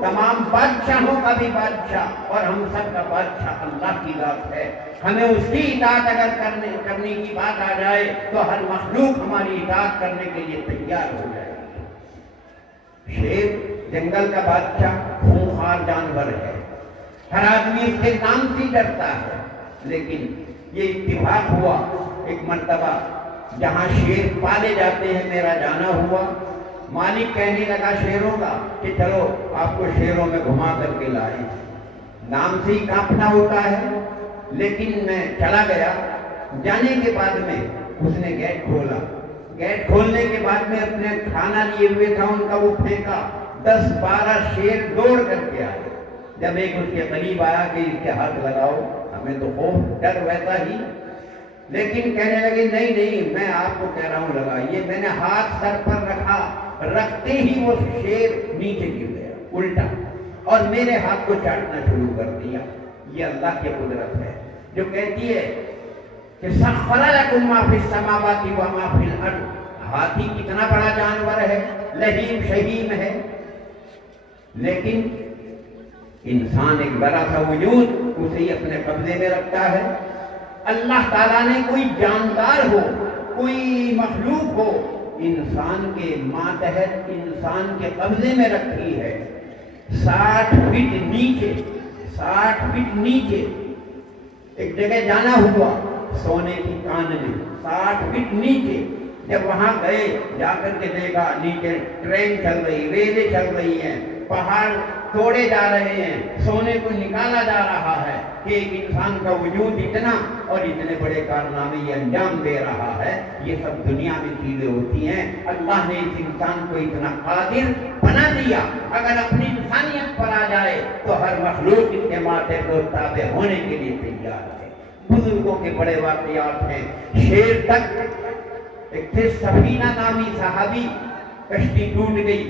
تمام بادشاہوں کا بھی بادشاہ اور ہم سب کا بادشاہ اللہ کی ذات ہے. ہمیں اس کی اطاعت اگر کرنے کی بات آ جائے تو ہر مخلوق ہماری اطاعت کرنے کے لیے تیار ہو جائے. شیر جنگل کا بادشاہ خونخوار جانور ہے، ہر آدمی اس کے نام سے ڈرتا ہے. لیکن یہ اتفاق ہوا ایک مرتبہ جہاں شیر پالے جاتے ہیں میرا جانا ہوا. مالک کہنے لگا شیروں کا کہ چلو آپ کو شیروں میں گھما کر کے لائیں. نام سے ہی کانپنا ہوتا ہے. لیکن میں چلا گیا. جانے کے بعد میں اس نے گیٹ کھولا. گیٹ کھولنے کے بعد میں اپنے کھانا لیے ہوئے تھا ان کا وہ پھینکا. 10-12 شیر دوڑ کر کے آئے. جب ایک اس کے قریب آیا کہ اس کے ہاتھ لگاؤ، ہمیں تو خوف ڈر ویسا ہی، لیکن کہنے لگے نہیں میں آپ کو کہہ رہا ہوں لگائیے. میں نے ہاتھ سر پر رکھا، رکھتے ہی وہ شیر نیچے گر گیا الٹا اور میرے ہاتھ کو چاٹنا شروع کر دیا. یہ اللہ کی قدرت ہے جو کہتی ہے کہ سخر لکم ما فی السماوات و ما فی الارض. ہاتھی کتنا بڑا جانور ہے، لہیم شہیم ہے، لیکن انسان ایک بڑا سا وجود اسے ہی اپنے قبضے میں رکھتا ہے. اللہ تعالیٰ نے کوئی جاندار ہو، کوئی مخلوق ہو، انسان کے ماتحت انسان کے قبضے میں رکھی ہے. 60 فٹ نیچے ایک جگہ جانا ہوا سونے کی کان میں. 60 فٹ نیچے جب وہاں گئے، جا کر کے دیکھا نیچے ٹرین چل رہی، ریلیں چل رہی ہیں، پہاڑ توڑے جا رہے ہیں، سونے کو نکالا جا رہا ہے کہ ایک انسان کا وجود اتنا اور اتنے بڑے کارنامے یہ انجام دے رہا ہے. یہ سب دنیا میں چیزیں ہوتی ہیں. اللہ نے اس انسان کو اتنا قادر بنا دیا. اگر اپنی انسانیت پر آ جائے تو ہر مخلوق اس کے ماتھے کو تابع ہونے کے لیے تیار ہے. بزرگوں کے بڑے واقعات ہیں. شیر تک ایک تھے سفینہ نامی صحابی، کشتی ٹوٹ گئی.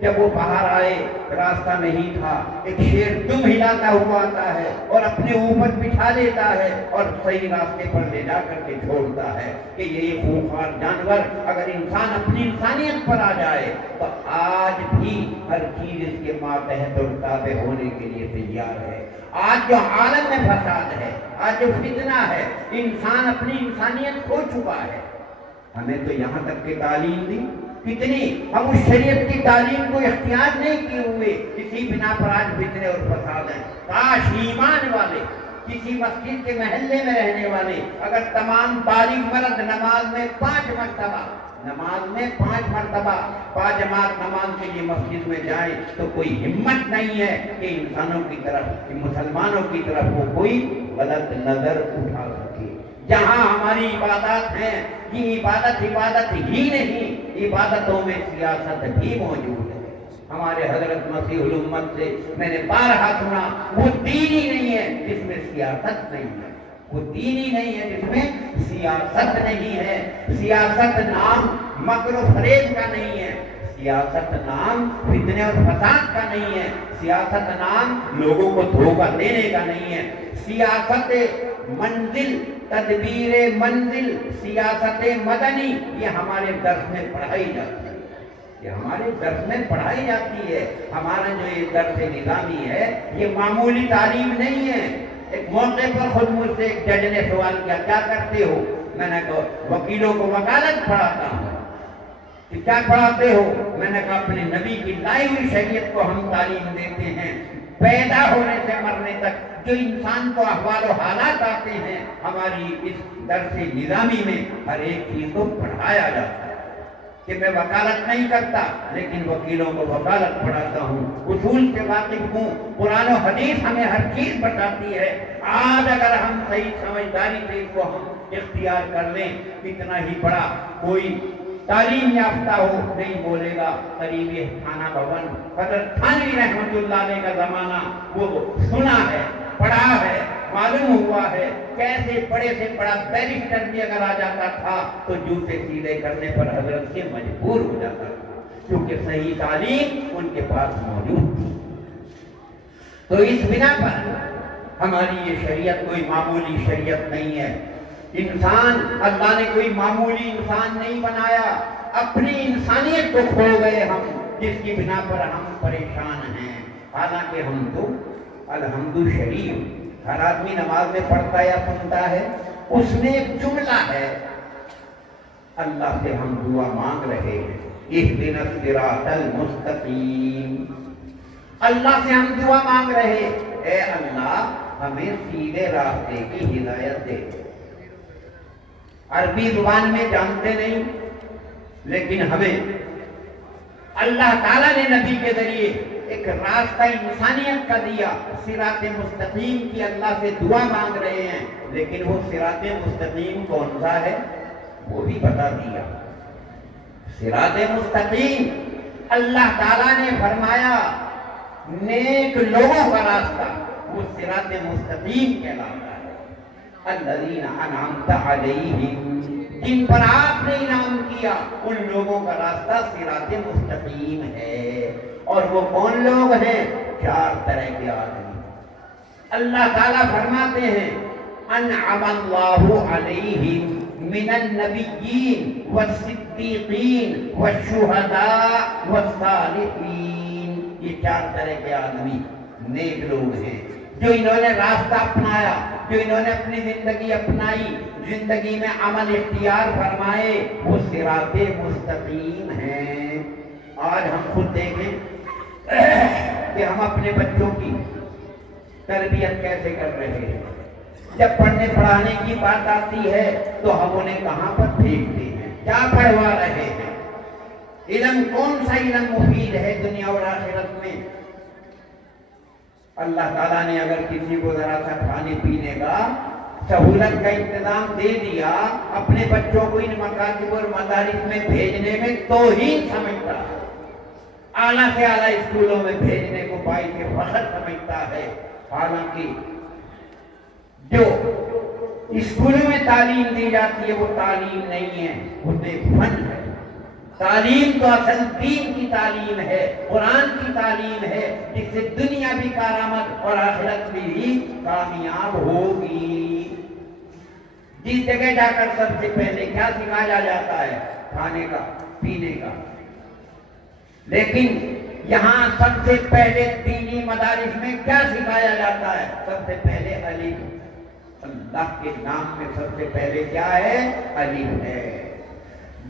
جب وہ باہر آئے راستہ نہیں تھا. ایک شیر دم ہلاتا ہوا آتا ہے اور اپنے اوپر بٹھا لیتا ہے اور صحیح راستے پر لے جا کر کے چھوڑتا ہے کہ یہ خونخوار جانور اگر انسان اپنی انسانیت پر آ جائے تو آج بھی ہر چیز اس کے ماتحت اور تابع ہونے کے لیے تیار ہے. آج جو عالم میں فساد ہے، آج جو فتنہ ہے، انسان اپنی انسانیت کھو چکا ہے. ہمیں تو یہاں تک کہ تعلیم دی کتنی، ہم اس شریعت کی تعلیم کو اختیار نہیں کیے ہوئے، اسی بنا پر آج فتنے اور فساد ہیں. کاش ایمان والے کسی مسجد کے محلے میں رہنے والے اگر تمام بالغ مرد نماز میں 5 مرتبہ باجماعت نماز کے لیے مسجد میں جائے تو کوئی ہمت نہیں ہے کہ انسانوں کی طرف، مسلمانوں کی طرف وہ کوئی غلط نظر اٹھا سکے. جہاں ہماری عبادات ہیں یہ عبادت ہی نہیں، عبادتوں میں سیاست بھی موجود ہے. ہمارے حضرت مسیح الامت سے میں نے بارہا سنا وہ دین ہی نہیں ہے جس میں سیاست نہیں ہے. وہ دین ہی نہیں ہے جس میں سیاست نہیں ہے. سیاست نام مکر و فریب کا نہیں ہے. سیاست نام فتنے اور فساد کا نہیں ہے. سیاست نام لوگوں کو دھوکہ دینے کا نہیں ہے. سیاست منزل، تدبیر منزل، سیاست مدنی یہ ہمارے درس میں پڑھائی جاتی ہے. یہ ہمارے درس میں پڑھائی جاتی ہے. ہمارا جو یہ درس نظامی ہے یہ معمولی تعلیم نہیں ہے. ایک موقع پر خود مجھ سے ایک جج نے سوال کیا کیا کرتے ہو؟ میں نے کہا وکیلوں کو وکالت پڑھاتا ہوں. کہ کیا پڑھاتے ہو؟ میں نے کہا اپنے نبی کی لائی ہوئی شریعت کو ہم تعلیم دیتے ہیں. پیدا ہونے سے مرنے تک جو انسان کو احوال و حالات آتے ہیں ہماری اس درس نظامی میں ہر ایک چیز کو پڑھایا جاتا ہے. کہ میں وکالت نہیں کرتا لیکن وکیلوں کو وکالت پڑھاتا ہوں، اصول سے واقف ہوں. قرآن و حدیث ہمیں ہر چیز بتاتی ہے. آج اگر ہم صحیح سمجھداری سے اس کو ہم اختیار کر لیں، اتنا ہی بڑا کوئی تعلیم یافتہ ہو نہیں بولے گا. قریبی تھانہ بھون حضرت تھانوی رحمۃ اللہ علیہ کا زمانہ وہ سنا ہے، پڑھا ہے، معلوم ہوا ہے کیسے بڑے سے بڑا بیرسٹر بھی اگر آ جاتا تھا تو جوتے سیدھے کرنے پر حضرت سے مجبور ہو جاتا تھا کیونکہ صحیح تعلیم ان کے پاس موجود تھی. تو اس بنا پر ہماری یہ شریعت کوئی معمولی شریعت نہیں ہے. انسان اللہ نے کوئی معمولی انسان نہیں بنایا. اپنی انسانیت کو کھو گئے ہم. جس کی بنا پر ہم پریشان ہیں. حالانکہ ہم تو الحمد شریف ہر آدمی نماز میں پڑھتا یا سنتا ہے. اس میں ایک جملہ ہے، اللہ سے ہم دعا مانگ رہے ہیں، اہدنا الصراط المستقیم. اللہ سے ہم دعا مانگ رہے، اے اللہ ہمیں سیدھے راستے کی ہدایت دے. عربی زبان میں جانتے نہیں، لیکن ہمیں اللہ تعالیٰ نے نبی کے ذریعے ایک راستہ انسانیت کا دیا. صراط مستقیم کی اللہ سے دعا مانگ رہے ہیں، لیکن وہ صراط مستقیم کون سا ہے وہ بھی بتا دیا. صراط مستقیم اللہ تعالیٰ نے فرمایا نیک لوگوں کا راستہ، وہ صراط مستقیم کہلاتا ہے. الذین انعمت علیہم، جن پر آپ نے انعام کیا ان لوگوں کا راستہ صراط مستقیم ہے. اور وہ کون لوگ ہیں؟ 4 طرح کے آدمی. اللہ تعالیٰ فرماتے ہیں انعم اللہ علیہم من النبیین والصدیقین والشہداء والصالحین. یہ 4 طرح کے آدمی نیک لوگ ہیں جو انہوں نے راستہ اپنایا، جو انہوں نے اپنی زندگی اپنائی، زندگی میں عمل اختیار فرمائے، وہ صراط مستقیم ہیں. آج ہم خود دیکھیں کہ ہم اپنے بچوں کی تربیت کیسے کر رہے ہیں. جب پڑھنے پڑھانے کی بات آتی ہے تو ہم انہیں کہاں پر بھیجتے ہیں، کیا پڑھوا رہے ہیں. علم کون سا علم مفید ہے دنیا اور آخرت میں؟ اللہ تعالیٰ نے اگر کسی کو ذرا سا کھانے پینے کا سہولت کا انتظام دے دیا، اپنے بچوں کو ان مکاتب اور مدارس میں بھیجنے میں توہین سمجھتا ہے، اعلیٰ سے اعلیٰ اسکولوں میں بھیجنے کو باعث فخر سمجھتا ہے. حالانکہ جو اسکولوں میں تعلیم دی جاتی ہے وہ تعلیم نہیں ہے، وہ ایک فن ہے. تعلیم تو اصل دین کی تعلیم ہے، قرآن کی تعلیم ہے، جس سے دنیا بھی کارآمد اور آخرت بھی کامیاب ہوگی. جس جگہ جا کر سب سے پہلے کیا سکھایا جاتا ہے؟ کھانے کا، پینے کا. لیکن یہاں سب سے پہلے دینی مدارس میں کیا سکھایا جاتا ہے؟ سب سے پہلے الف. اللہ کے نام میں سب سے پہلے کیا ہے؟ الف ہے.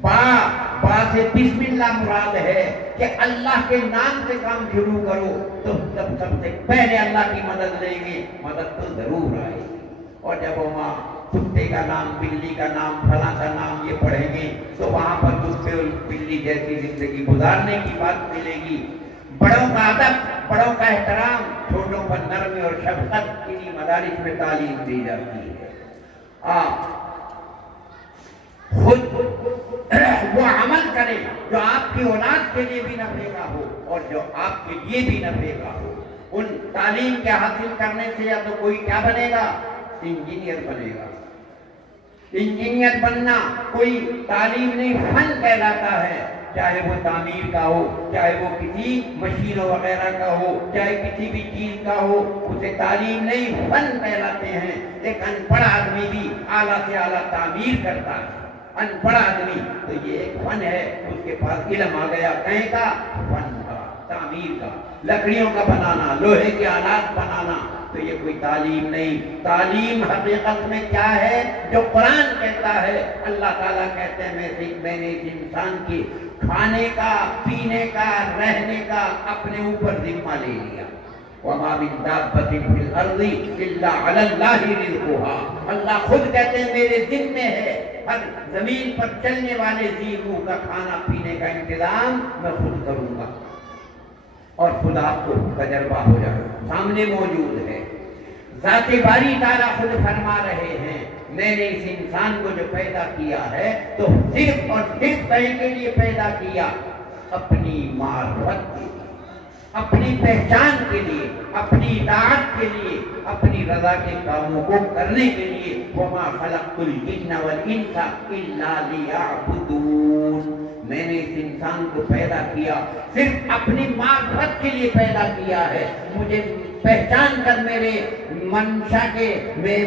با سے بسم اللہ مراد ہے کہ اللہ کے نام سے کام شروع کرو تو سب سے پہلے اللہ کی مدد لیں گے، مدد تو ضرور آئے گی. اور جب وہاں کتے کا نام، بلی کا نام، فلاں کا نام یہ پڑھیں گے تو وہاں پر کتے اور بلی جیسی زندگی گزارنے کی بات ملے گی. بڑوں کا ادب، بڑوں کا احترام، چھوٹوں پر نرمی اور شفقت انہی مدارس میں تعلیم دی جاتی ہے. خود وہ عمل کرے جو آپ کی اولاد کے لیے بھی نفع کا ہو اور جو آپ کے لیے بھی نفع کا ہو. ان تعلیم کے حاصل کرنے سے یا تو کوئی کیا بنے گا؟ انجینئر بنے گا. انجینئر بننا کوئی تعلیم نہیں، فن کہلاتا ہے. چاہے وہ تعمیر کا ہو، چاہے وہ کسی مشینوں وغیرہ کا ہو، چاہے کسی بھی چیز کا ہو، اسے تعلیم نہیں فن کہلاتے ہیں. ایک ان پڑھ آدمی بھی اعلیٰ سے اعلیٰ تعمیر کرتا ہے. ان پڑھ آدمی تو یہ ایک فن ہے، اس کے پاس علم آ گیا کہیں کا؟ فن کا، تعمیر کا، لکڑیوں کا بنانا، لوہے کے آلات بنانا. تو یہ کوئی تعلیم نہیں. تعلیم حقیقت میں کیا ہے؟ جو قرآن کہتا ہے. اللہ تعالیٰ کہتے ہیں میں نے اس انسان کی کھانے کا، پینے کا، رہنے کا اپنے اوپر ذمہ لے لیا. وَمَا مِن دَابَّةٍ فِي الْأَرْضِ إِلَّا عَلَى اللَّهِ رِزْقُهَا. اللہ خود کہتے ہیں میرے ذمے ہے ہر زمین پر چلنے والے ذی روح کا کھانا پینے کا انتظام میں خود کروں گا. اور خود آپ کو تجربہ ہو جائے، سامنے موجود ہے. ذات باری تعالیٰ خود فرما رہے ہیں میں نے اس انسان کو جو پیدا کیا ہے تو صرف اور صرف کے لیے پیدا کیا، اپنی معرفت کے لیے، اپنی پہچان کے لیے، اپنی اطاعت کے لیے، اپنی رضا کے کاموں کو کرنے کے لیے. وَمَا خَلَقْتُ الْجِنَّ وَالْإِنسَ إِلَّا لِيَعْبُدُونَ. میں نے اس انسان کو پیدا کیا صرف اپنی معرفت کے لیے پیدا کیا ہے. مجھے پہچان کر میرے منشا کے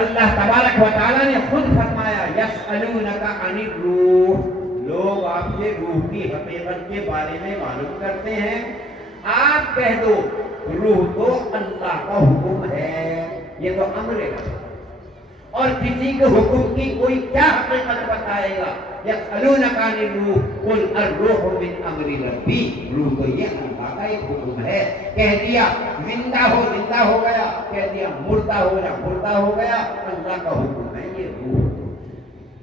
اللہ تبارک و تعالیٰ نے خود فرمایا یسألونک عن الروح، لوگ آپ سے روح کی حقیقت کے بارے میں معلوم کرتے ہیں، آپ کہہ دو روح تو اللہ کا حکم ہے، یہ تو امر ہے، اور کسی کے حکم کی کوئی کیا حقیقت بتائے گا؟ یسألونک عن الروح قل الروح من امر ربی، روح تو یہ اللہ کا ایک حکم ہے، کہہ دیا زندہ ہو گیا، کہہ دیا مردہ ہو گیا، اللہ کا حکم ہے یہ روح،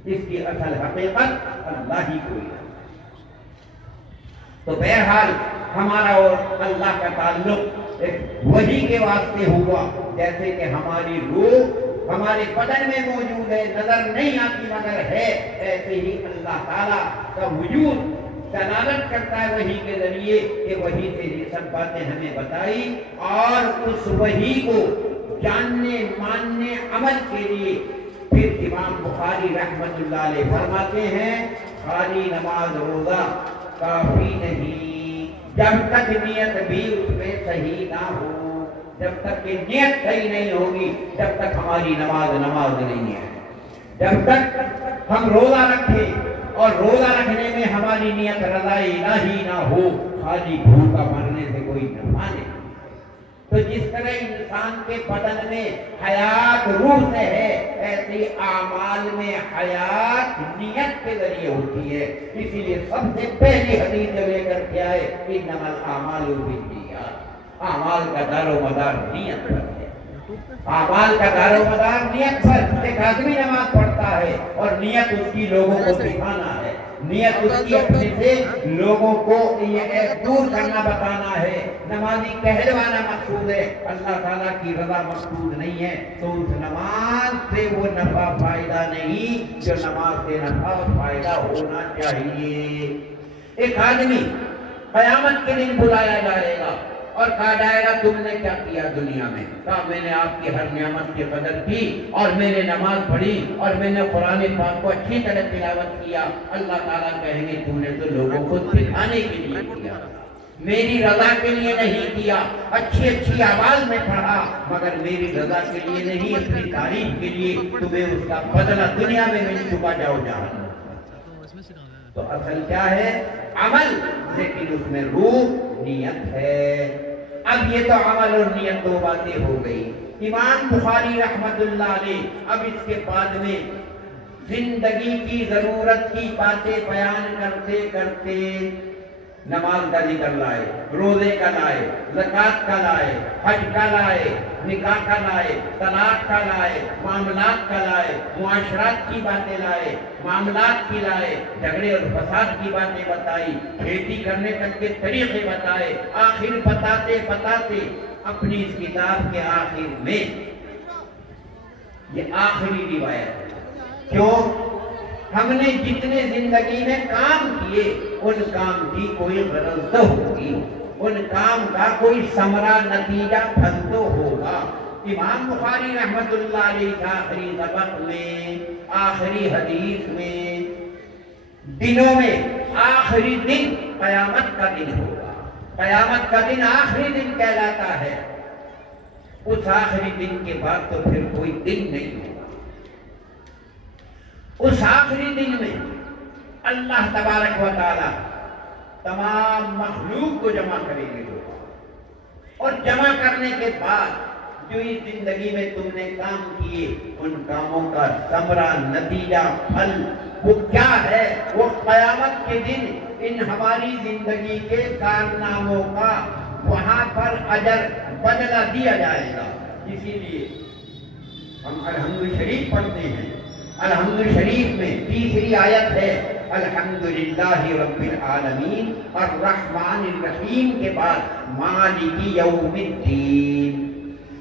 اس کی اصل حقیقت اللہ ہی کوئی ہے۔ تو بہرحال ہمارا اور اللہ کا تعلق ایک وحی کے واسطے ہوا، جیسے کہ ہماری روح ہمارے بدن میں موجود ہے، نظر نہیں آتی مگر ہے، ایسے ہی اللہ تعالیٰ کا وجود دلالت کرتا ہے وحی کے ذریعے، کہ وحی سے یہ سب باتیں ہمیں بتائی، اور اس وحی کو جاننے ماننے عمل کے لیے پھر امام بخاری رحمت اللہ علیہ فرماتے ہیں خالی نماز روزہ کافی نہیں، جب تک نیت بھی اس میں صحیح نہ ہو، جب تک کہ نیت صحیح نہیں ہوگی، جب تک ہماری نماز نہیں ہے، جب تک ہم روزہ رکھیں اور روزہ رکھنے میں ہماری نیت رضا الہی نہ ہو، خالی بھوکا مرنے سے کوئی نفع نہیں۔ تو جس طرح انسان کے بدن میں حیات روح سے ہے، ایسی اعمال میں حیات نیت کے ذریعے ہوتی ہے، اسی لیے سب سے پہلی حدیث لے کر کے آئے انما الاعمال بالنیات، اعمال کا دار و مدار نیت پر ہے، اعمال کا دار و مدار نیت پر۔ ایک آدمی نماز پڑھتا ہے اور نیت اس کی لوگوں کو دکھانا ہے، نیت اس کی اپنے سے لوگوں کو یہ دور کرنا بتانا ہے، نمازی کہلوانا مقصود ہے، اللہ تعالیٰ کی رضا مقصود نہیں ہے، تو اس نماز سے وہ نفع فائدہ نہیں جو نماز سے نفع فائدہ ہونا چاہیے۔ ایک آدمی قیامت کے دن بلایا جائے گا اور کہا جائے گا تم نے کیا کیا دنیا میں؟ کہا میں نے آپ کی ہر نعمت کی قدر کی، اور میں نے نماز پڑھی، اور میں نے قرآن پاک کو اچھی طرح تلاوت کیا۔ اللہ تعالیٰ کہیں گے تو نے تو لوگوں کو دکھانے کے لیے کیا، میری رضا کے لیے نہیں کیا، اچھی آواز میں پڑھا مگر میری رضا کے لیے نہیں، اپنی تعریف کے لیے، تمہیں اس کا بدلہ دنیا میں مل چکا، جاؤ جہاں۔ تو اصل کیا ہے؟ عمل، لیکن اس میں روح نیت ہے۔ اب یہ تو عمل اور نیت دو باتیں ہو گئی۔ امام بخاری رحمت اللہ علیہ اب اس کے بعد میں زندگی کی ضرورت کی باتیں بیان کرتے کرتے نماز کا ذکر لائے، روزے کا لائے، زکوٰۃ کا لائے، حج کا لائے، نکاح کا لائے، طلاق کا لائے، معاملات کا لائے، معاشرات کی باتیں لائے، معاملات کی لائے، جھگڑے اور فساد کی باتیں بتائی، کھیتی کرنے تک کے طریقے بتائے، آخر بتاتے بتاتے اپنی اس کتاب کے آخر میں یہ آخری روایت ہے۔ کیوں؟ ہم نے جتنے زندگی میں کام کیے ان کام کی کوئی غرض تو ہوگی، ان کام کا کوئی ثمرہ نتیجہ پھل تو ہوگا۔ امام بخاری رحمت اللہ علیہ آخری سبق میں، آخری حدیث میں، دنوں میں آخری دن قیامت کا دن ہوگا، قیامت کا دن آخری دن کہلاتا ہے، اس آخری دن کے بعد تو پھر کوئی دن نہیں ہوگا۔ اس آخری دن میں اللہ تبارک و تعالی تمام مخلوق کو جمع کریں گے، اور جمع کرنے کے بعد جو اس زندگی میں تم نے کام کیے ان کاموں کا ثمرہ، نتیجہ، پھل وہ کیا ہے، وہ قیامت کے دن ان ہماری زندگی کے کارناموں کا وہاں پر اجر بدلہ دیا جائے گا۔ اسی لیے ہم الحمد شریف پڑھتے ہیں، الحمد شریف میں تیسری آیت ہے الحمدللہ رب العالمین الرحمن الرحیم کے بعد مالک یوم الدین۔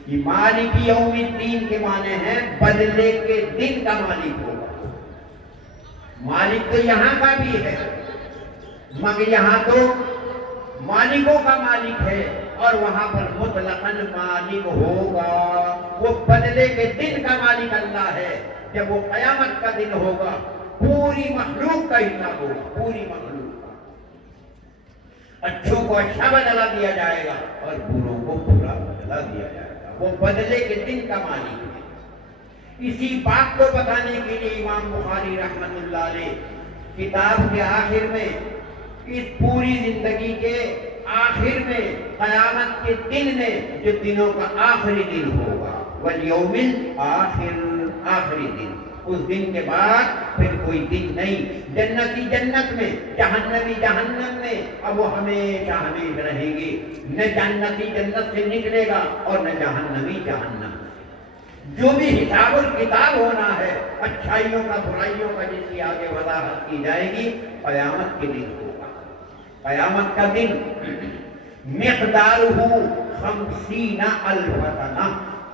یہ مالک یوم الدین کے معنی ہیں بدلے کے دن کا مالک ہوگا۔ مالک تو یہاں کا بھی ہے مگر یہاں تو مالکوں کا مالک ہے، اور وہاں پر مطلقاً مالک ہوگا، وہ بدلے کے دن کا مالک اللہ ہے۔ جب وہ قیامت کا دن ہوگا پوری مخلوق کا حساب ہوگا، پوری مخلوق کا، اچھوں کو اچھا بدلہ دیا جائے گا اور بروں کو برا بدلہ دیا جائے گا، وہ بدلے کے دن کا مالک ہے۔ اسی بات کو بتانے کے لیے امام بخاری رحمت اللہ علیہ کتاب کے آخر میں اس پوری زندگی کے آخر میں قیامت کے دن میں جو دنوں کا آخری دن ہوگا والیوم الآخر، آخری دن، اس دن کے بعد پھر کوئی دن نہیں، جنتی جنت میں، جہنمی جہنم میں، اب وہ ہمیشہ ہمیشہ رہیں گے، نہ جنتی جنت سے نکلے گا اور نہ جہنمی جہنم سے۔ جو بھی حساب اور کتاب ہونا ہے اچھائیوں کا برائیوں کا جس کی آگے وضاحت کی جائے گی قیامت کے دن ہوگا۔ قیامت کا دن مقدارہ 50,000 سنہ،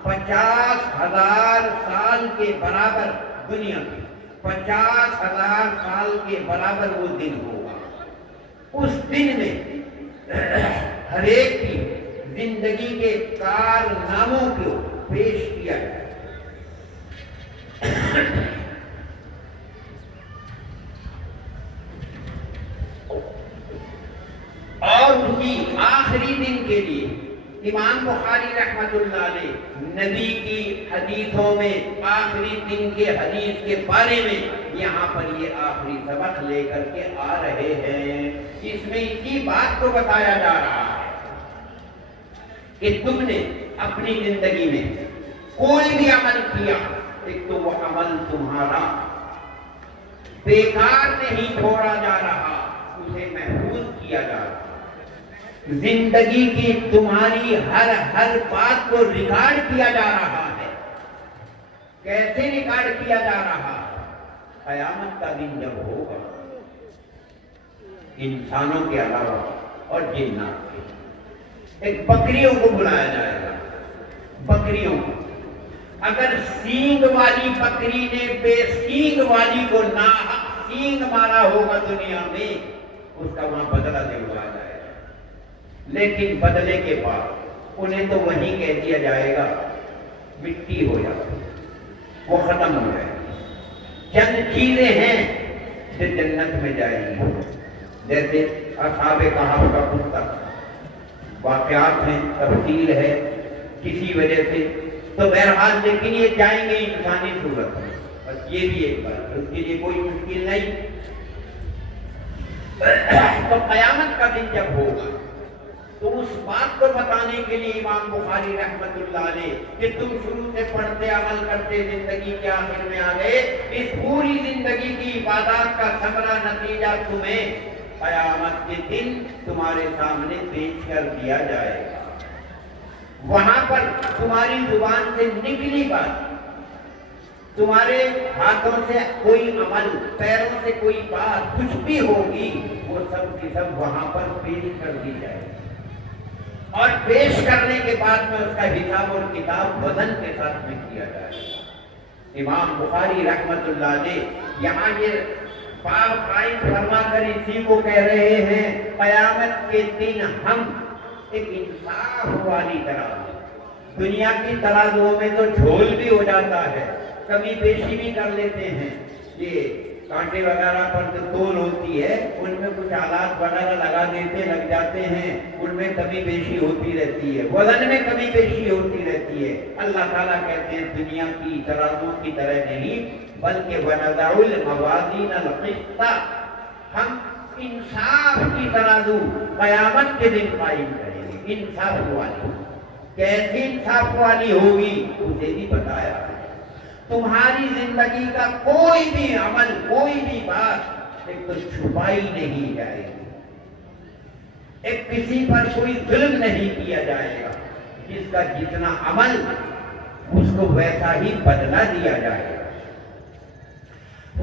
50,000 سال کے برابر، دنیا کی 50,000 سال کے برابر وہ دن ہوگا۔ اس دن میں ہر ایک کی زندگی کے کارناموں کو پیش کیا جائے، اور اسی آخری دن کے لیے امام بخاری رحمت اللہ علیہ نبی کی حدیثوں میں آخری دن کے حدیث کے بارے میں یہاں پر یہ آخری سبق لے کر کے آ رہے ہیں۔ اس میں اسی بات کو بتایا جا رہا ہے کہ تم نے اپنی زندگی میں کوئی بھی عمل کیا، ایک تو وہ عمل تمہارا بیکار نہیں چھوڑا جا رہا، اسے محفوظ کیا جا رہا، زندگی کی تمہاری ہر بات کو ریکارڈ کیا جا رہا ہے۔ کیسے ریکارڈ کیا جا رہا ہے؟ قیامت کا دن جب ہوگا انسانوں کے علاوہ اور جنات کے، ایک بکریوں کو بلایا جائے گا، بکریوں کو۔ اگر سینگ والی بکری نے بے سینگ والی کو ناحق سینگ مارا ہوگا دنیا میں، اس کا وہاں بدلہ دلوایا جائے گا، لیکن بدلے کے بعد انہیں تو وہیں کہہ دیا جائے گا مٹی ہو جائے، وہ ختم ہو جائے گی۔ چند چیزیں ہیں جو جنت میں جائیں گی، جیسے اصحاب کہف کا کتا، واقعات ہیں، تفصیل ہے کسی وجہ سے، تو بہرحال لیکن یہ جائیں گے انسانی صورت میں، بس یہ بھی ایک بات، اس کے لیے کوئی مشکل نہیں۔ تو قیامت کا دن جب ہوگا تو اس بات کو بتانے کے لیے امام بخاری رحمت اللہ علیہ کہ تم شروع سے پڑھتے عمل کرتے زندگی کے آخر میں آ گئے، اس پوری زندگی کی عبادات کا ثمرہ نتیجہ تمہیں قیامت کے دن تمہارے سامنے پیش کر دیا جائے گا۔ وہاں پر تمہاری زبان سے نکلی بات، تمہارے ہاتھوں سے کوئی عمل، پیروں سے کوئی بات، کچھ بھی ہوگی، وہ سب کی سب وہاں پر پیش کر دی جائے گی، اور پیش کرنے کے بعد میں اس کا حساب اور کتاب وزن کے ساتھ میں کیا جائے گا۔ امام بخاری رحمت اللہ علیہ یہاں یہ باب قائم فرما کر اسی کو کہہ رہے ہیں، قیامت کے دن ہم ایک انصاف والی ترازو، دنیا کی ترازوؤں میں تو جھول بھی ہو جاتا ہے، کمی بیشی بھی کر لیتے ہیں، یہ کانٹے وغیرہ پر جو تول ہوتی ہے ان میں کچھ آلات وغیرہ لگا دیتے، لگ جاتے ہیں، ان میں کمی بیشی ہوتی رہتی ہے، وزن میں کمی بیشی ہوتی رہتی ہے۔ اللہ تعالیٰ کہتے ہیں دنیا کی ترازو کی طرح نہیں، بلکہ وَنَضَعُ الْمَوَازِينَ الْقِسْطَ، ہم انصاف کی ترازو قیامت کے دن قائم کریں گے، انصاف والی۔ کیسی انصاف والی ہوگی اسے بھی بتایا۔ تمہاری زندگی کا کوئی بھی عمل، کوئی بھی بات ایک تو چھپائی نہیں جائے گی، ایک کسی پر کوئی ظلم نہیں کیا جائے گا، جس کا جتنا عمل اس کو ویسا ہی بدلہ دیا جائے گا۔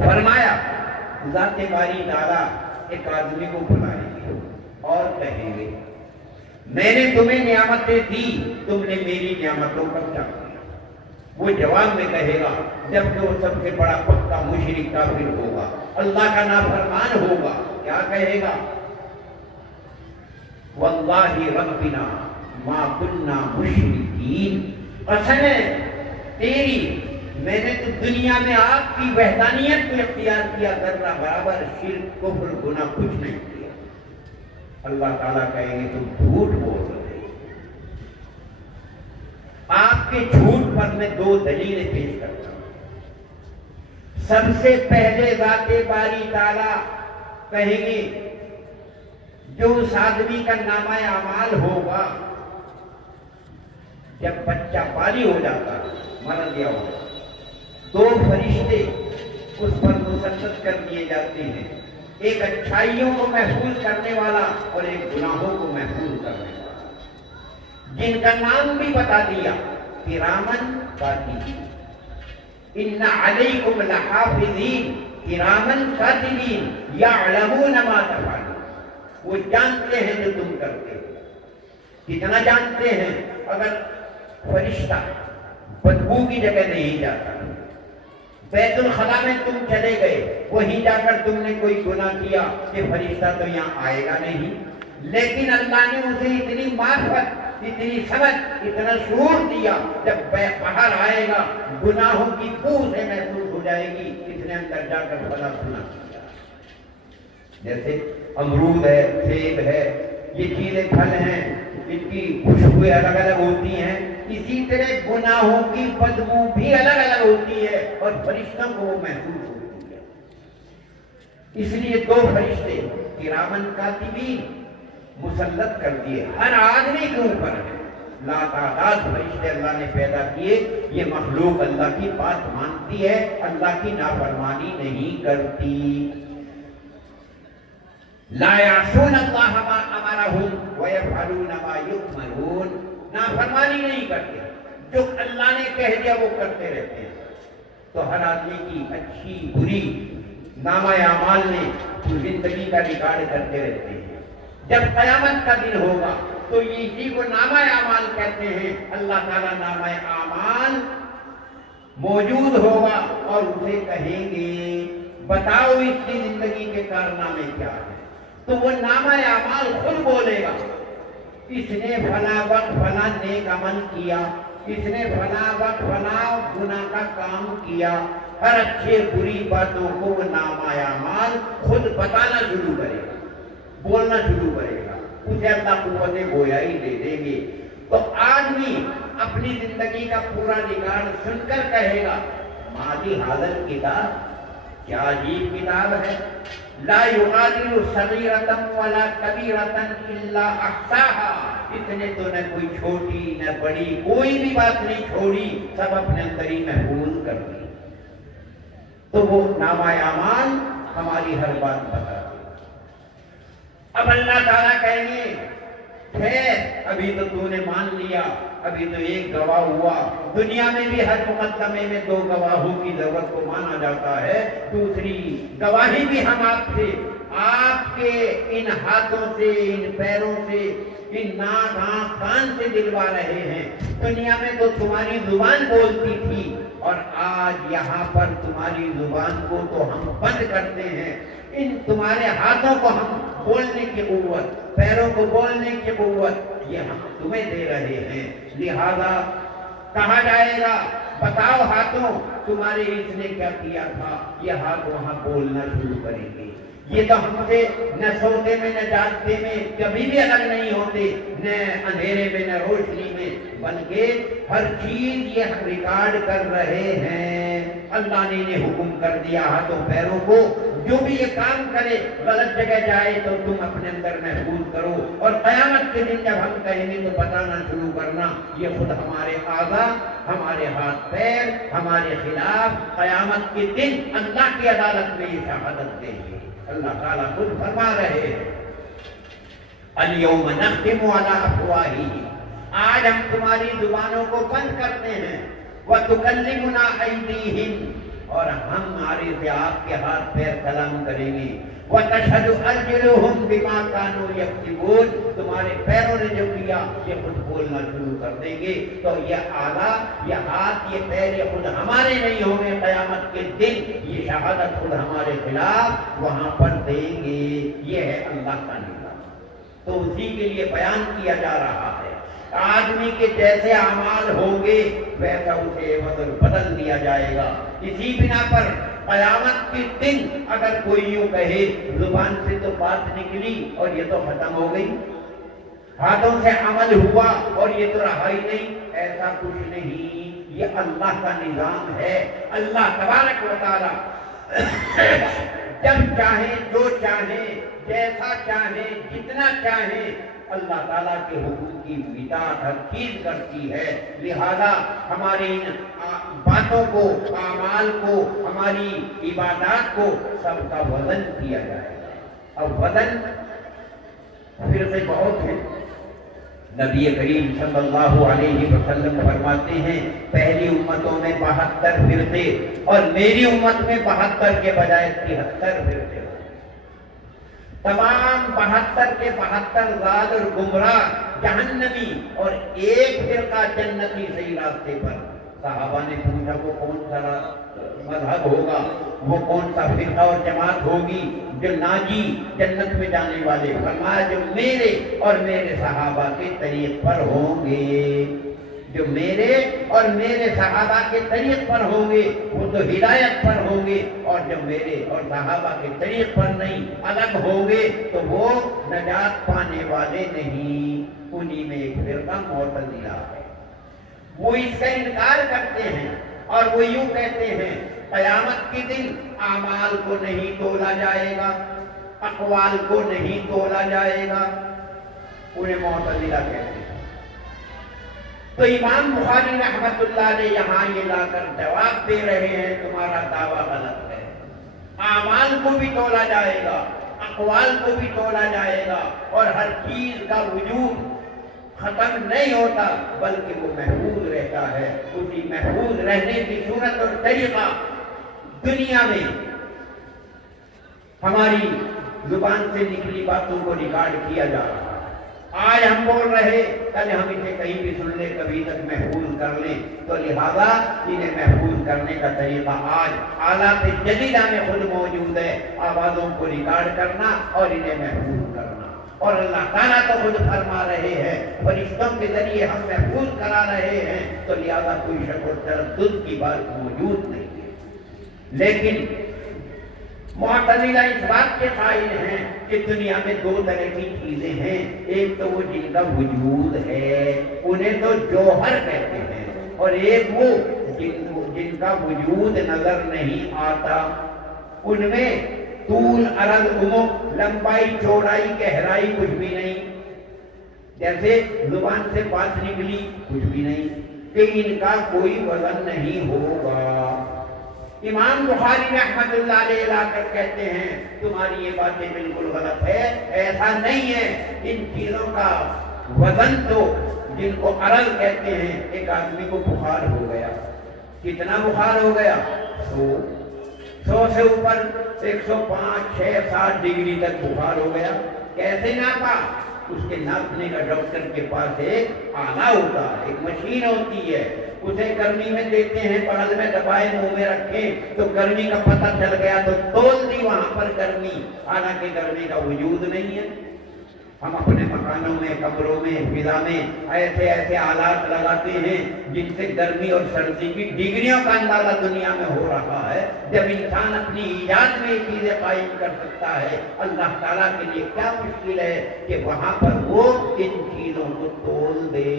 فرمایا ذات باری تعالیٰ ایک آدمی کو بلائیں گے اور کہیں گے میں نے تمہیں نعمتیں دی، تم نے میری نعمتوں کا کیا کیا؟ وہ جواب میں کہے گا، جبکہ وہ سب سے بڑا پکا مشرک کافر ہوگا، اللہ کا نافرمان ہوگا، کیا کہے گا؟ واللہ ربنا ما کنا مشرکین، قسم ہے تیری میں نے تو دنیا میں آپ کی وحدانیت کو اختیار کیا، ذرہ برابر شرک کفر گناہ کچھ نہیں کیا۔ اللہ تعالیٰ کہیں گے تم جھوٹ بول رہے ہو۔ آپ کے جھوٹ پر میں دو دلیلیں پیش کرتا ہوں۔ سب سے پہلے ذات باری تعالیٰ کہیں گے جو اس آدمی کا نامہ اعمال ہوگا جب بچہ بالی ہو جاتا مر گیا ہوگا، دو فرشتے اس پر مسلط کر دیے جاتے ہیں، ایک اچھائیوں کو محفوظ کرنے والا اور ایک گناہوں کو محفوظ کرنے والا، جن کا نام بھی بتا دیا کرامن کاتبین، ان علیکم لحافظین کرامن کاتبین یعلمون ما تفعلون، وہ جانتے ہیں جو تم کرتے ہو۔ کتنا جانتے ہیں؟ اگر فرشتہ بدبو کی جگہ نہیں جاتا، بیت الخلا میں تم چلے گئے، وہیں جا کر تم نے کوئی گناہ کیا کہ فرشتہ تو یہاں آئے گا نہیں، لیکن اللہ نے اسے اتنی معرفت، اتنی سمجھ، اتنا شعور دیا، جب باہر آئے گا گناہوں کی بو سے محسوس ہو جائے گی، اس نے اندر جا کر بھلا گناہ کیا۔ جیسے امرود ہے، سیب ہے، یہ چیزیں پھل ہیں، ان کی خوشبوئیں الگ الگ ہوتی ہیں، اسی طرح گناہوں کی بدبو بھی الگ الگ ہوتی ہے اور فرشتوں کو وہ محسوس ہوتی ہے۔ اس لیے دو فرشتے کرامن کاتبین مسلط کر دیے ہر آدمی کے اوپر ہے، لاتعداد فرشتے اللہ نے پیدا کیے، یہ مخلوق اللہ کی بات مانتی ہے، اللہ کی نافرمانی نہیں کرتی۔ لا یعصون اللہ ما امرہم ویفعلون ما یؤمرون، نافرمانی نہیں کرتے، جو اللہ نے کہہ دیا وہ کرتے رہتے ہیں۔ تو ہر آدمی کی اچھی بری نامہ اعمال نے زندگی کا ریکارڈ کرتے رہتے ہیں۔ جب قیامت کا دن ہوگا تو اسی کو نامہ اعمال کہتے ہیں، اللہ تعالیٰ نامہ اعمال موجود ہوگا اور اسے کہیں گے بتاؤ اس کی زندگی کے کارنامے کیا ہیں، تو وہ نامہ اعمال خود بولے گا، اس نے فلاں وقت فلاں نیک عمل کیا، اس نے فلاں وقت فلاں گناہ کا کام کیا، ہر اچھے بری باتوں کو وہ نامہ اعمال خود بتانا شروع کرے گا، بولنا شروع کرے گا، اسے اللہ قوت گویائی دے دیں گے۔ تو آدمی اپنی زندگی کا پورا ریکارڈ سن کر کہے گا مالی حاضر کتاب، کیا عجیب کتاب ہے، لا یغادر صغیرۃ ولا کبیرۃ الا احصاها، اس نے تو نہ کوئی چھوٹی نہ بڑی کوئی بھی بات نہیں چھوڑی، سب اپنے اندر ہی محفوظ کر دی۔ تو وہ نامہ اعمال ہماری ہر بات بتا دے۔ اب اللہ تعالیٰ کہیں گے خیر ابھی تو نے مان لیا، ابھی تو ایک گواہ ہوا، دنیا میں بھی ہر مقدمے میں دو گواہوں کی ضرورت کو مانا جاتا ہے، دوسری گواہی بھی ہم آپ کے ان ہاتھوں سے، ان پیروں سے، ان ناک آنکھ کان سے دلوا رہے ہیں۔ دنیا میں تو تمہاری زبان بولتی تھی اور آج یہاں پر تمہاری زبان کو تو ہم بند کرتے ہیں، ان تمہارے ہاتھوں کو ہم بولنے کی قوت، پیروں کو بولنے کی قوت یہ ہم تمہیں دے رہے ہیں، لہذا کہا جائے گا بتاؤ ہاتھوں تمہارے اس نے کیا کیا تھا، یہ ہاتھ وہاں بولنا شروع کریں گے۔ یہ تو ہم سے نہ سوتے میں نہ جاگتے میں کبھی بھی الگ نہیں ہوتے، نہ اندھیرے میں نہ روشنی میں، بلکہ ہر چیز یہ ریکارڈ کر رہے ہیں۔ اللہ نے انہیں حکم کر دیا ہاتھوں پیروں کو جو بھی یہ کام کرے غلط جگہ جائے تو تم اپنے اندر محفوظ کرو، اور قیامت کے دن جب ہم کہیں گے تو بتانا شروع کرنا، یہ خود ہمارے اعضاء، ہمارے ہاتھ پیر ہمارے خلاف قیامت کے دن اللہ کی عدالت میں یہ شہادت دیں گے۔ اللہ تعالیٰ خود فرما رہے ہیں الیوم نختم علی افواہہم، آج ہم تمہاری زبانوں کو بند کرتے ہیں، وتکلمنا ایدیہم، اور ہمارے سے آپ کے ہاتھ پیر کلام کریں گے، وتشہد ارجلہم بما کانوا یکسبون، تمہارے پیروں نے جو کیا یہ خود بولنا شروع کر دیں گے۔ تو یہ اعلیٰ، یہ ہاتھ، یہ پیر یہ خود ہمارے نہیں ہوں گے، قیامت کے دن یہ شہادت خود ہمارے خلاف وہاں پر دیں گے۔ یہ ہے اللہ کا نظام، تو اسی کے لیے بیان کیا جا رہا ہے۔ آدمی کے جیسے اعمال ہوں گے ویسا اسے بدل دیا جائے گا۔ اسی بنا پر قیامت کے دن اگر کوئی یوں کہے زبان سے تو بات نکلی اور یہ تو ختم ہو گئی، ہاتھوں سے عمل ہوا اور یہ تو رہا ہی نہیں، ایسا کچھ نہیں، یہ اللہ کا نظام ہے۔ اللہ تبارک و تعالی جب چاہیں، جو چاہیں، جیسا چاہیں، جتنا چاہیں، اللہ تعالیٰ کے حکم کی اطاعت ہر چیز کرتی ہے۔ لہذا ہماری ان باتوں کو، اعمال کو، ہماری عبادات کو سب کا وزن کیا جائے گا۔ اب وزن فرقے بہت ہیں۔ نبی کریم صلی اللہ علیہ وسلم فرماتے ہیں پہلی امتوں میں 72 فرقے اور میری امت میں 72 کے بجائے 73 فرقے، تمام 72 کے 72 ضال اور گمراہ جہنمی اور ایک فرقہ جنتی صحیح راستے پر۔ صحابہ نے پوچھا وہ کون سا مذہب ہوگا، وہ کون سا فرقہ اور جماعت ہوگی جو ناجی جنت میں جانے والے؟ فرمایا جو میرے اور میرے صحابہ کے طریق پر ہوں گے، جو میرے اور میرے صحابہ کے طریق پر ہوں گے وہ تو ہدایت پر ہوں گے، اور جو میرے اور صحابہ کے طریق پر نہیں الگ ہوں گے تو وہ نجات پانے والے نہیں۔ انہی میں ایک فرقہ معتزلہ ہے، وہ اس کا انکار کرتے ہیں اور وہ یوں کہتے ہیں قیامت کے دن اعمال کو نہیں تولا جائے گا، اقوال کو نہیں تولا جائے گا، انہیں معتزلہ کہتے ہیں۔ تو امام بخاری رحمت اللہ علیہ یہاں یہ لا کر جواب دے رہے ہیں تمہارا دعویٰ غلط ہے، اعمال کو بھی تولا جائے گا، اقوال کو بھی تولا جائے گا، اور ہر چیز کا وجود ختم نہیں ہوتا بلکہ وہ محفوظ رہتا ہے۔ اسی محفوظ رہنے کی صورت اور طریقہ دنیا میں ہماری زبان سے نکلی باتوں کو ریکارڈ کیا جا رہا ہے۔ آج ہم بول رہے، کل ہم اسے کہیں بھی سن لیں، کبھی تک محفوظ کر لیں، تو لہذا انہیں محفوظ کرنے کا طریقہ آج آلات جدیدہ میں خود موجود ہے، آوازوں کو ریکارڈ کرنا اور انہیں محفوظ کرنا۔ اور اللہ تعالیٰ تو خود فرما رہے ہیں فرشتوں کے ذریعے ہم محفوظ کرا رہے ہیں، تو لہذا کوئی شک و تردد کی بات موجود نہیں ہے۔ لیکن معتزلہ اس بات کے قائل ہیں کہ دنیا میں دو طرح کی چیزیں ہیں، ایک تو وہ جن کا وجود ہے انہیں تو جوہر کہتے ہیں، اور ایک وہ جن کا وجود نظر نہیں آتا، ان میں طول عرض عمق، لمبائی چوڑائی گہرائی کچھ بھی نہیں، جیسے زبان سے بات نکلی کچھ بھی نہیں، کہ ان کا کوئی وزن نہیں ہوگا۔ امام بخاری رحمت اللہ علیہ لا کر کہتے ہیں تمہاری یہ باتیں بالکل غلط ہے، ایسا نہیں ہے، ان چیزوں کا وزن تو جن کو عرض کہتے ہیں، ایک آدمی کو بخار ہو گیا، کتنا بخار ہو گیا؟ 100 سے اوپر 105، 6، 7 ڈگری تک بخار ہو گیا، کیسے ناپا؟ اس کے ناپنے کا ڈاکٹر کے پاس ایک آلہ ہوتا ہے، ایک مشین ہوتی ہے، اسے گرمی میں دیتے ہیں، بغل میں دبائے، منہ میں رکھیں تو گرمی کا پتہ چل گیا تو تول دی وہاں پر گرمی، حالانکہ گرمی کا وجود نہیں ہے۔ ہم اپنے مکانوں میں، کمروں میں، فضا میں ایسے ایسے آلات لگاتے ہیں جن سے گرمی اور سردی کی ڈگریوں کا اندازہ دنیا میں ہو رہا ہے۔ جب انسان اپنی ایجاد میں یہ چیزیں قائم کر سکتا ہے، اللہ تعالیٰ کے لیے کیا مشکل ہے کہ وہاں پر وہ ان چیزوں کو تول دے۔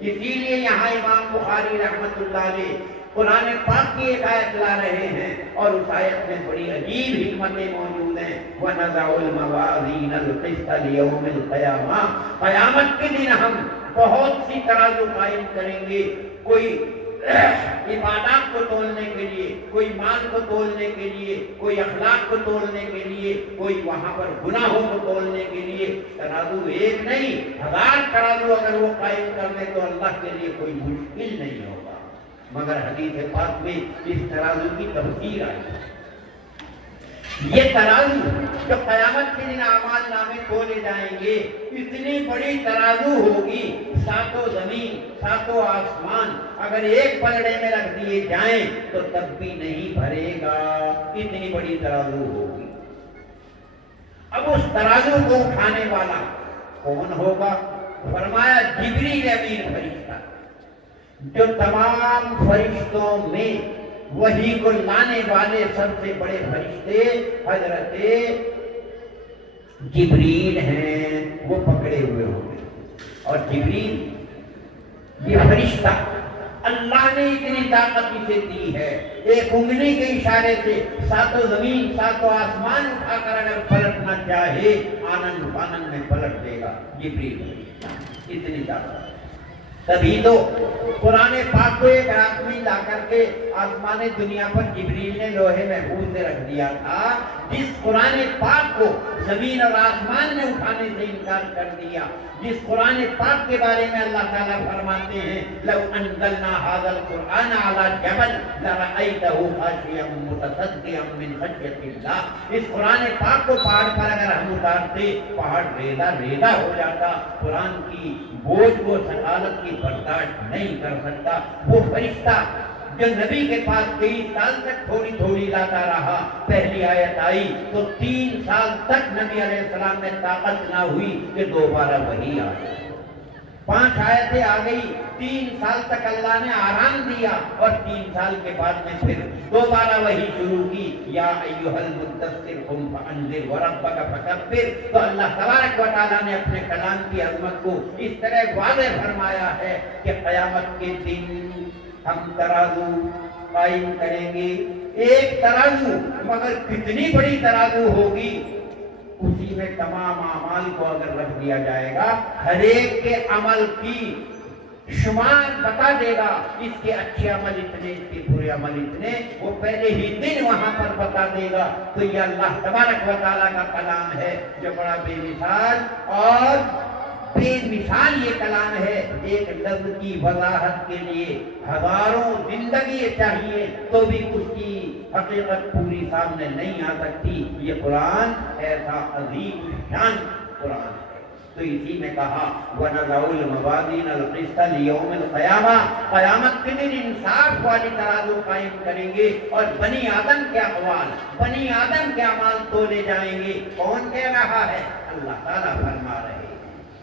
اسی لیے یہاں امام بخاری رحمت اللہ علیہ قرآن پاک کی ایک آیت لا رہے ہیں، اور اس آیت میں بڑی عجیب حکمتیں موجود ہیں۔ وَنَضَعُ الْمَوَازِينَ الْقِسْطَ لِيَوْمِ الْقِيَامَةِ، قیامت کے دن ہم بہت سی ترازو قائم کریں گے، کوئی عبادات کو تولنے کے لیے، کوئی مال کو تولنے کے لیے، کوئی اخلاق کو تولنے کے لیے، کوئی وہاں پر گناہوں کو تولنے کے لیے۔ ترازو ایک نہیں، 1000 ترازو اگر وہ قائم کر لیں تو اللہ کے لیے کوئی مشکل نہیں ہوگا۔ مگر حدیث پاک میں اس ترازو کی تفسیر آئی، یہ ترازو جو قیامت کے دن اعمال نامے کھولے جائیں گے، اتنی بڑی ترازو ہوگی، 7 زمین 7 آسمان اگر ایک پلڑے میں رکھ دیے جائیں تو تب بھی نہیں بھرے گا، اتنی بڑی ترازو ہوگی۔ اب اس ترازو کو اٹھانے والا کون ہوگا؟ فرمایا جبریل امین فرشتہ، جو تمام فرشتوں میں وحی کو لانے والے سب سے بڑے فرشتے حضرت جبریل ہیں، وہ پکڑے ہوئے ہوں گے۔ اور جبریل یہ فرشتہ اللہ نے اتنی طاقت اسے دی ہے، ایک انگلی کے اشارے سے ساتوں زمین ساتوں آسمان اٹھا کر اگر پلٹنا چاہے آنند فانند میں پلٹ دے گا جبریل، اتنی طاقت۔ تبھی تو قرآن پاک کو ایک رات میں لا کر کے آسمان دنیا پر جبریل نے لوہے محفوظ سے رکھ دیا تھا، جس قرآن پاک کو زمین اور آسمان نے اٹھانے سے انکار کر دیا، جس قرآن پاک کے بارے میں اللہ تعالیٰ فرماتے ہیں لو انزلنا هذا القرآن على جبل لرأيته خاشعا متصدعا من خشیۃ اللہ، اس قرآن پاک کو پہاڑ پر اگر ہم اتارتے پہاڑ ریزہ ریزہ ہو جاتا، قرآن کی بوجھ کو ثقالت کی برداشت نہیں کر سکتا۔ وہ فرشتہ جو نبی کے پاس 23 سال تک تھوڑی تھوڑی لاتا رہا، پہلی آیت آئی تو 3 سال تک نبی علیہ السلام میں طاقت نہ ہوئی کہ دوبارہ وحی آ جائے۔ 5 آیتیں آ گئی، 3 سال تک اللہ نے آرام دیا اور 3 سال کے بعد میں پھر دوبارہ وحی شروع کی، یا ایھا المدثر قم فانذر وربک فکبر۔ تو اللہ تبارک و تعالیٰ نے اپنے کلام کی عظمت کو اس طرح واضح فرمایا ہے کہ قیامت کے دن ہم ترازو قائم کریں گے، ایک ترازو، مگر کتنی بڑی ترازو ہوگی، اسی میں تمام اعمال کو اگر رکھ دیا جائے گا، ہر ایک کے عمل کی شمار بتا دے گا، اس کے اچھے عمل اتنے، اس کے برے عمل اتنے، وہ پہلے ہی دن وہاں پر بتا دے گا۔ تو یہ اللہ تبارک و تعالیٰ کا کلام ہے جو بڑا بے مثال اور بے مثال یہ کلام ہے۔ ایک لفظ کی وضاحت کے لیے ہزاروں زندگی چاہیے تو بھی اس کی حقیقت پوری سامنے نہیں آ سکتی۔ یہ قرآن ایسا عظیم شان قرآن ہے۔ تو اسی میں کہا وَنَضَعُ الْمَوَازِينَ الْقِسْطَ لِيَوْمِ الْقِيَامَةِ، قیامت کے دن انصاف والی ترازو قائم کریں گے اور بنی آدم کے اقوال، بنی آدم کے اعمال تولے جائیں گے۔ کون کہہ رہا ہے؟ اللہ تعالیٰ فرما رہے ہیں۔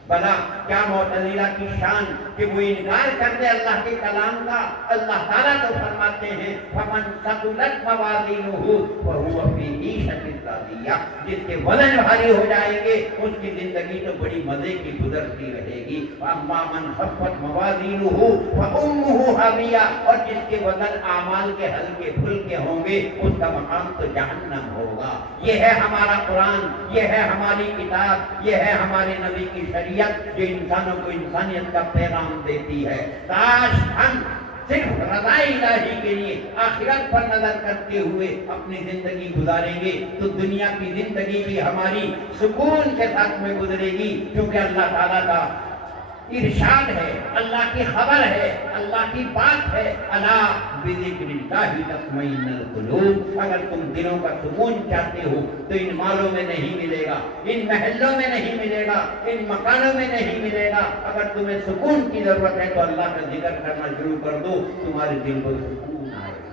بلا کیا معتزلہ کی شان کہ وہ انکار کر دے اللہ کے کلام کا۔ اللہ تعالیٰ تو فرماتے ہیں فَمَنْ ثَقُلَتْ مَوَازِينُهُ فَهُوَ فِي عِيشَةٍ رَاضِيَّةٍ، جس کے وزن بھاری ہو جائیں گے اس کی زندگی تو بڑی مزے کی گزرتی رہے گی۔ وَأَمَّا مَنْ خَفَّتْ مَوَازِينُهُ فَأُمُّهُ هَاوِيَةٌ، اور جس کے وزن اعمال کے ہلکے پھلکے ہوں گے اس کا مقام تو جہنم ہوگا۔ یہ ہے ہمارا قرآن، یہ ہے ہماری کتاب، یہ ہے ہمارے نبی کی شریعت جو انسانوں کو انسانیت کا پیغام دیتی ہے۔ کاش ہم صرف رضا الہی کے لیے آخرت پر نظر کرتے ہوئے اپنی زندگی گزاریں گے تو دنیا کی زندگی بھی ہماری سکون کے ساتھ میں گزرے گی، کیونکہ اللہ تعالیٰ کا ارشاد ہے، اللہ کی خبر ہے، اللہ کی بات ہے، الا بذکر اللہ تطمئن القلوب۔ اگر تم دلوں کا سکون چاہتے ہو تو ان مالوں میں نہیں ملے گا، ان محلوں میں نہیں ملے گا، ان مکانوں میں نہیں ملے گا۔ اگر تمہیں سکون کی ضرورت ہے تو اللہ کا ذکر کرنا شروع کر دو، تمہارے دل کو سکون آئے گا۔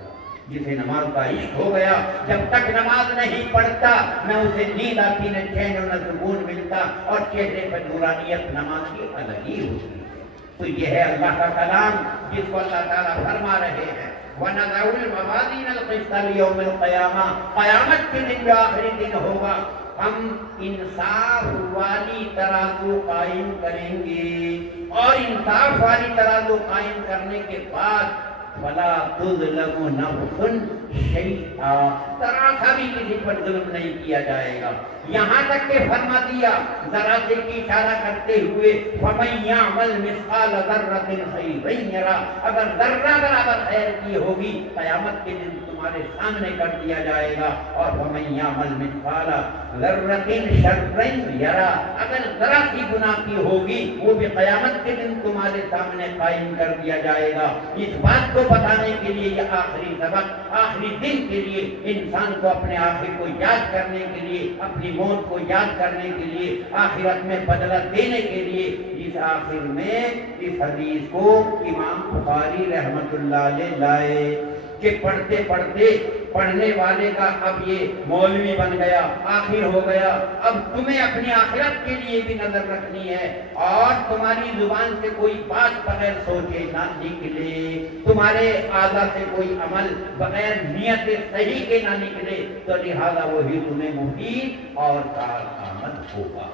جسے نماز کا عشق ہو گیا، جب تک نماز نہیں پڑھتا نہ اسے نیند آتی، نہ چین اور نہ سکون ملتا، اور چہرے پر نورانیت نماز کی الگ ہی ہوتی ہے۔ تو یہ ہے اللہ کا کلام جس کو اللہ تعالیٰ فرما رہے ہیں وَنَضَعُ الْمَوَازِينَ الْقِسْطَ لِيَوْمِ الْقِيَامَةِ، قیامت کے دن جو آخری دن ہوگا ہم انصاف والی ترازو قائم کریں گے، اور انصاف والی ترازو قائم کرنے کے بعد وَلَا تُظْلَمُ نَفْسٌ شَيْئًا، ذرا سا بھی کسی پر ظلم نہیں کیا جائے گا۔ یہاں تک کہ فرما دیا ذرا سے کی اشارہ کرتے ہوئے فَمَن يَعْمَلْ مِثْقَالَ ذَرَّةٍ خَيْرًا يَرَهُ، اگر ذرہ برابر خیر کی ہوگی قیامت کے دن تمہارے سامنے کر دیا جائے گا، اور وَمَن يَعْمَلْ مِثْقَالَ ذَرَّةٍ شَرًّا يَرَهُ، اگر ذرا سی گناہ کی ہوگی وہ بھی قیامت کے دن تمہارے سامنے قائم کر دیا جائے گا۔ اس بات کو بتانے کے لیے یہ آخری سبق، آخری دن کے لیے انسان کو اپنے آخر کو یاد کرنے کے لیے، اپنی موت کو یاد کرنے کے لیے، آخرت میں بدلہ دینے کے لیے، اس آخر میں اس حدیث کو امام بخاری رحمت اللہ علیہ لائے کہ پڑھتے پڑھتے پڑھنے والے کا اب یہ مولوی بن گیا، آخر ہو گیا، اب تمہیں اپنی آخرت کے لیے بھی نظر رکھنی ہے، اور تمہاری زبان سے کوئی بات بغیر سوچے نہ نکلے، تمہارے اعضاء سے کوئی عمل بغیر نیت صحیح کے نہ نکلے، تو لہذا وہی تمہیں مفید اور کارآمد ہوگا۔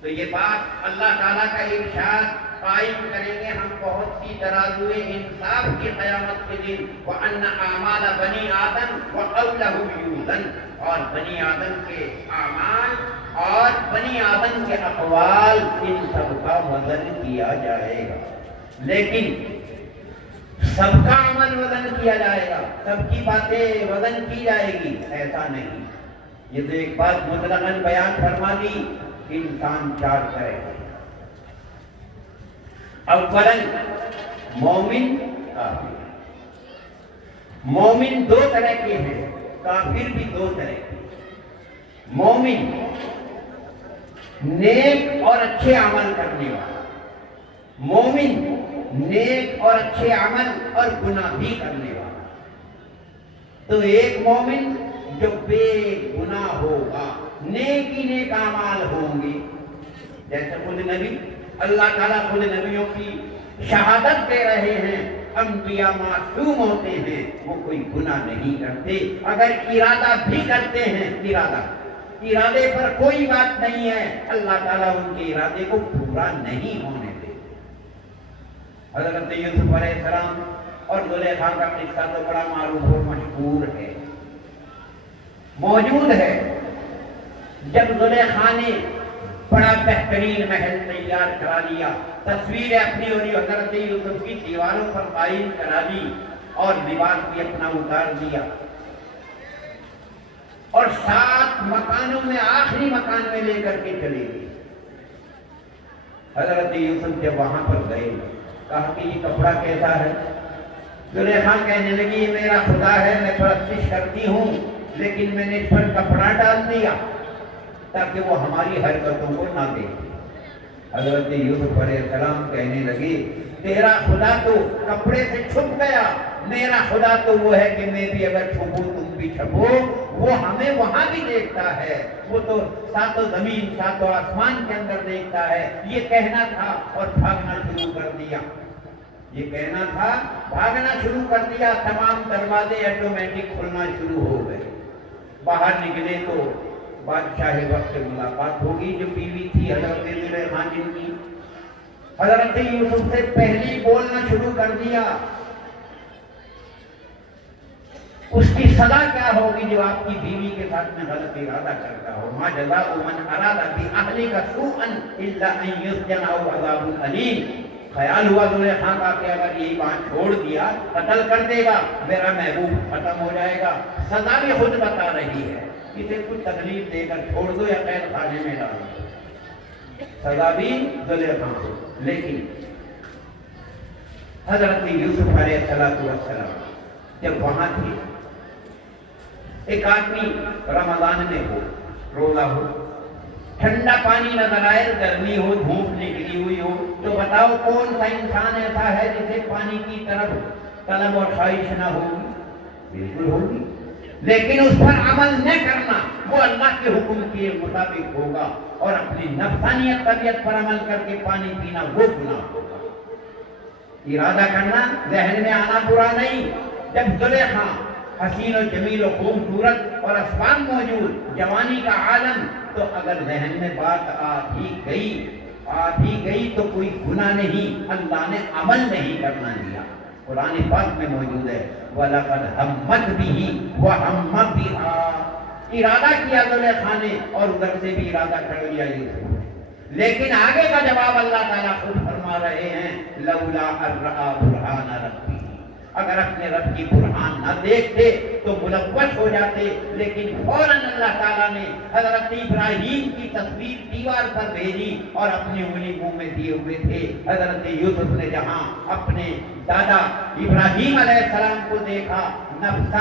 تو یہ بات اللہ تعالیٰ کا ارشاد قائم کریں گے ہم بہت سی ترازوئے انصاف کی قیامت کے دن، وَأَنَّ أَعْمَالَ بَنِي آدَمَ وَقَوْلَهُ يُوزَنُ، اور بنی آدم کے اعمال اور بنی آدم کے اقوال ان سب کا وزن کیا جائے گا، لیکن سب کا عمل وزن کیا جائے گا، سب کی باتیں وزن کی جائے گی، ایسا نہیں۔ یہ تو ایک بات مطلقاً بیان فرما دی کہ انسان 4 طرح ہے۔ اولاً مومن کافر۔ مومن 2 طرح کے ہیں، کافر بھی 2 طرح کے۔ مومن نیک اور اچھے عمل کرنے والا، مومن نیک اور اچھے عمل اور گناہ بھی کرنے والا۔ تو ایک مومن جو بے گناہ ہوگا، نیک ہی نیک اعمال ہوں گے، جیسے خود نبی، اللہ تعالیٰ خود نبیوں کی شہادت دے رہے ہیں، انبیاء معصوم ہوتے ہیں، وہ کوئی گناہ نہیں کرتے، اگر ارادہ بھی کرتے ہیں، ارادے پر کوئی بات نہیں ہے، اللہ تعالیٰ ان کے ارادے کو پورا نہیں ہونے دیتے۔ حضرت یوسف علیہ السلام اور زلیخا کا قصہ تو بڑا معروف اور مشہور ہے، موجود ہے۔ جب زلیخا نے بڑا بہترین محل تیار کرا لیا، تصویریں اپنی اور حضرت یوسف کی دیواروں پر قائم کرا لی اور لباس بھی اپنا اتار دیا، اور 7 مکانوں میں آخری مکان میں لے کر کے چلے گئے۔ حضرت یوسف جب وہاں پر گئے، کہا کہ یہ کپڑا کیسا ہے؟ زلیخا کہنے لگی یہ میرا خدا ہے، میں پرستش کرتی ہوں، لیکن میں نے اس پر کپڑا ڈال دیا تاکہ وہ ہماری حرکتوں کو نہ دیکھے۔ حضرت یوسف علیہ السلام کہنے لگے تیرا خدا تو کپڑے سے چھپ گیا، میرا خدا تو وہ ہے کہ میں بھی اگر چھپوں تم بھی چھپو، وہ ہمیں وہاں بھی دیکھتا ہے، وہ تو 7 زمین 7 آسمان کے اندر دیکھتا ہے۔ یہ کہنا تھا اور بھاگنا شروع کر دیا، یہ کہنا تھا بھاگنا شروع کر دیا، تمام دروازے آٹومیٹک کھلنا شروع ہو گئے۔ باہر نکلے تو بادشاہ وقت سے ملاقات ہوگی، جو بیوی تھی حضرت زلیخا جن کی۔ حضرت یوسف سے پہلی بولنا شروع کر دیا، اس کی سزا کیا ہوگی جو آپ کی بیوی کے ساتھ میں غلط ارادہ کرتا ہو؟ ما جزاء من اراد باہلک سوءا الا ان یسجن او عذاب الیم۔ خیال ہوا زلیخا کا کہ اگر یہی بات چھوڑ دیا قتل کر دے گا، میرا محبوب ختم ہو جائے گا۔ سزا بھی خود بتا رہی ہے، اسے کچھ تکلیف دے کر چھوڑ دو یا قید خانے میں ڈال دو، سزا بھی زلیخا کو۔ لیکن حضرت یوسف علیہ السلام جب وہاں تھے، ایک آدمی رمضان میں ہو، روزہ ہو، ٹھنڈا پانی نظر آئے، گرمی ہو، دھوپ نکلی ہوئی ہو، تو بتاؤ کون سا انسان ایسا ہے جسے پانی کی طرف طلب اور خواہش نہ ہوگی؟ بالکل ہوگی، لیکن اس پر عمل نہ کرنا وہ اللہ کے حکم کے مطابق ہوگا، اور اپنی نفسانیت طبیعت پر عمل کر کے پانی پینا وہ گناہ ہوگا۔ ارادہ کرنا، ذہن میں آنا برا نہیں۔ جب زلیخا حسین و جمیل و خوبصورت اور اسباب موجود، جوانی کا عالم، تو اگر ذہن میں بات آ بھی گئی تو کوئی گناہ نہیں، اللہ نے عمل نہیں کرنا دیا۔ قرآن پاک میں موجود ہے وَلَقَدْ هَمَّتْ بِهِ وَهَمَّ بِهَا، ارادہ کیا زلیخا نے اور ادھر سے بھی ارادہ کر لیا یوسف، لیکن آگے کا جواب اللہ تعالیٰ خود فرما رہے ہیں لَوْلَا أَن رَأَىٰ بُرْهَانَ رَبِّهِ، اگر اپنے رب کی برہان نہ دیکھتے تو ملوث ہو جاتے، لیکن فوراً اللہ تعالیٰ نے حضرت ابراہیم کی تصویر دیوار پر بھیجی اور اپنی انگلی منہ میں دیے ہوئے تھے۔ حضرت یوسف نے جہاں اپنے دادا ابراہیم علیہ السلام کو دیکھا، نفس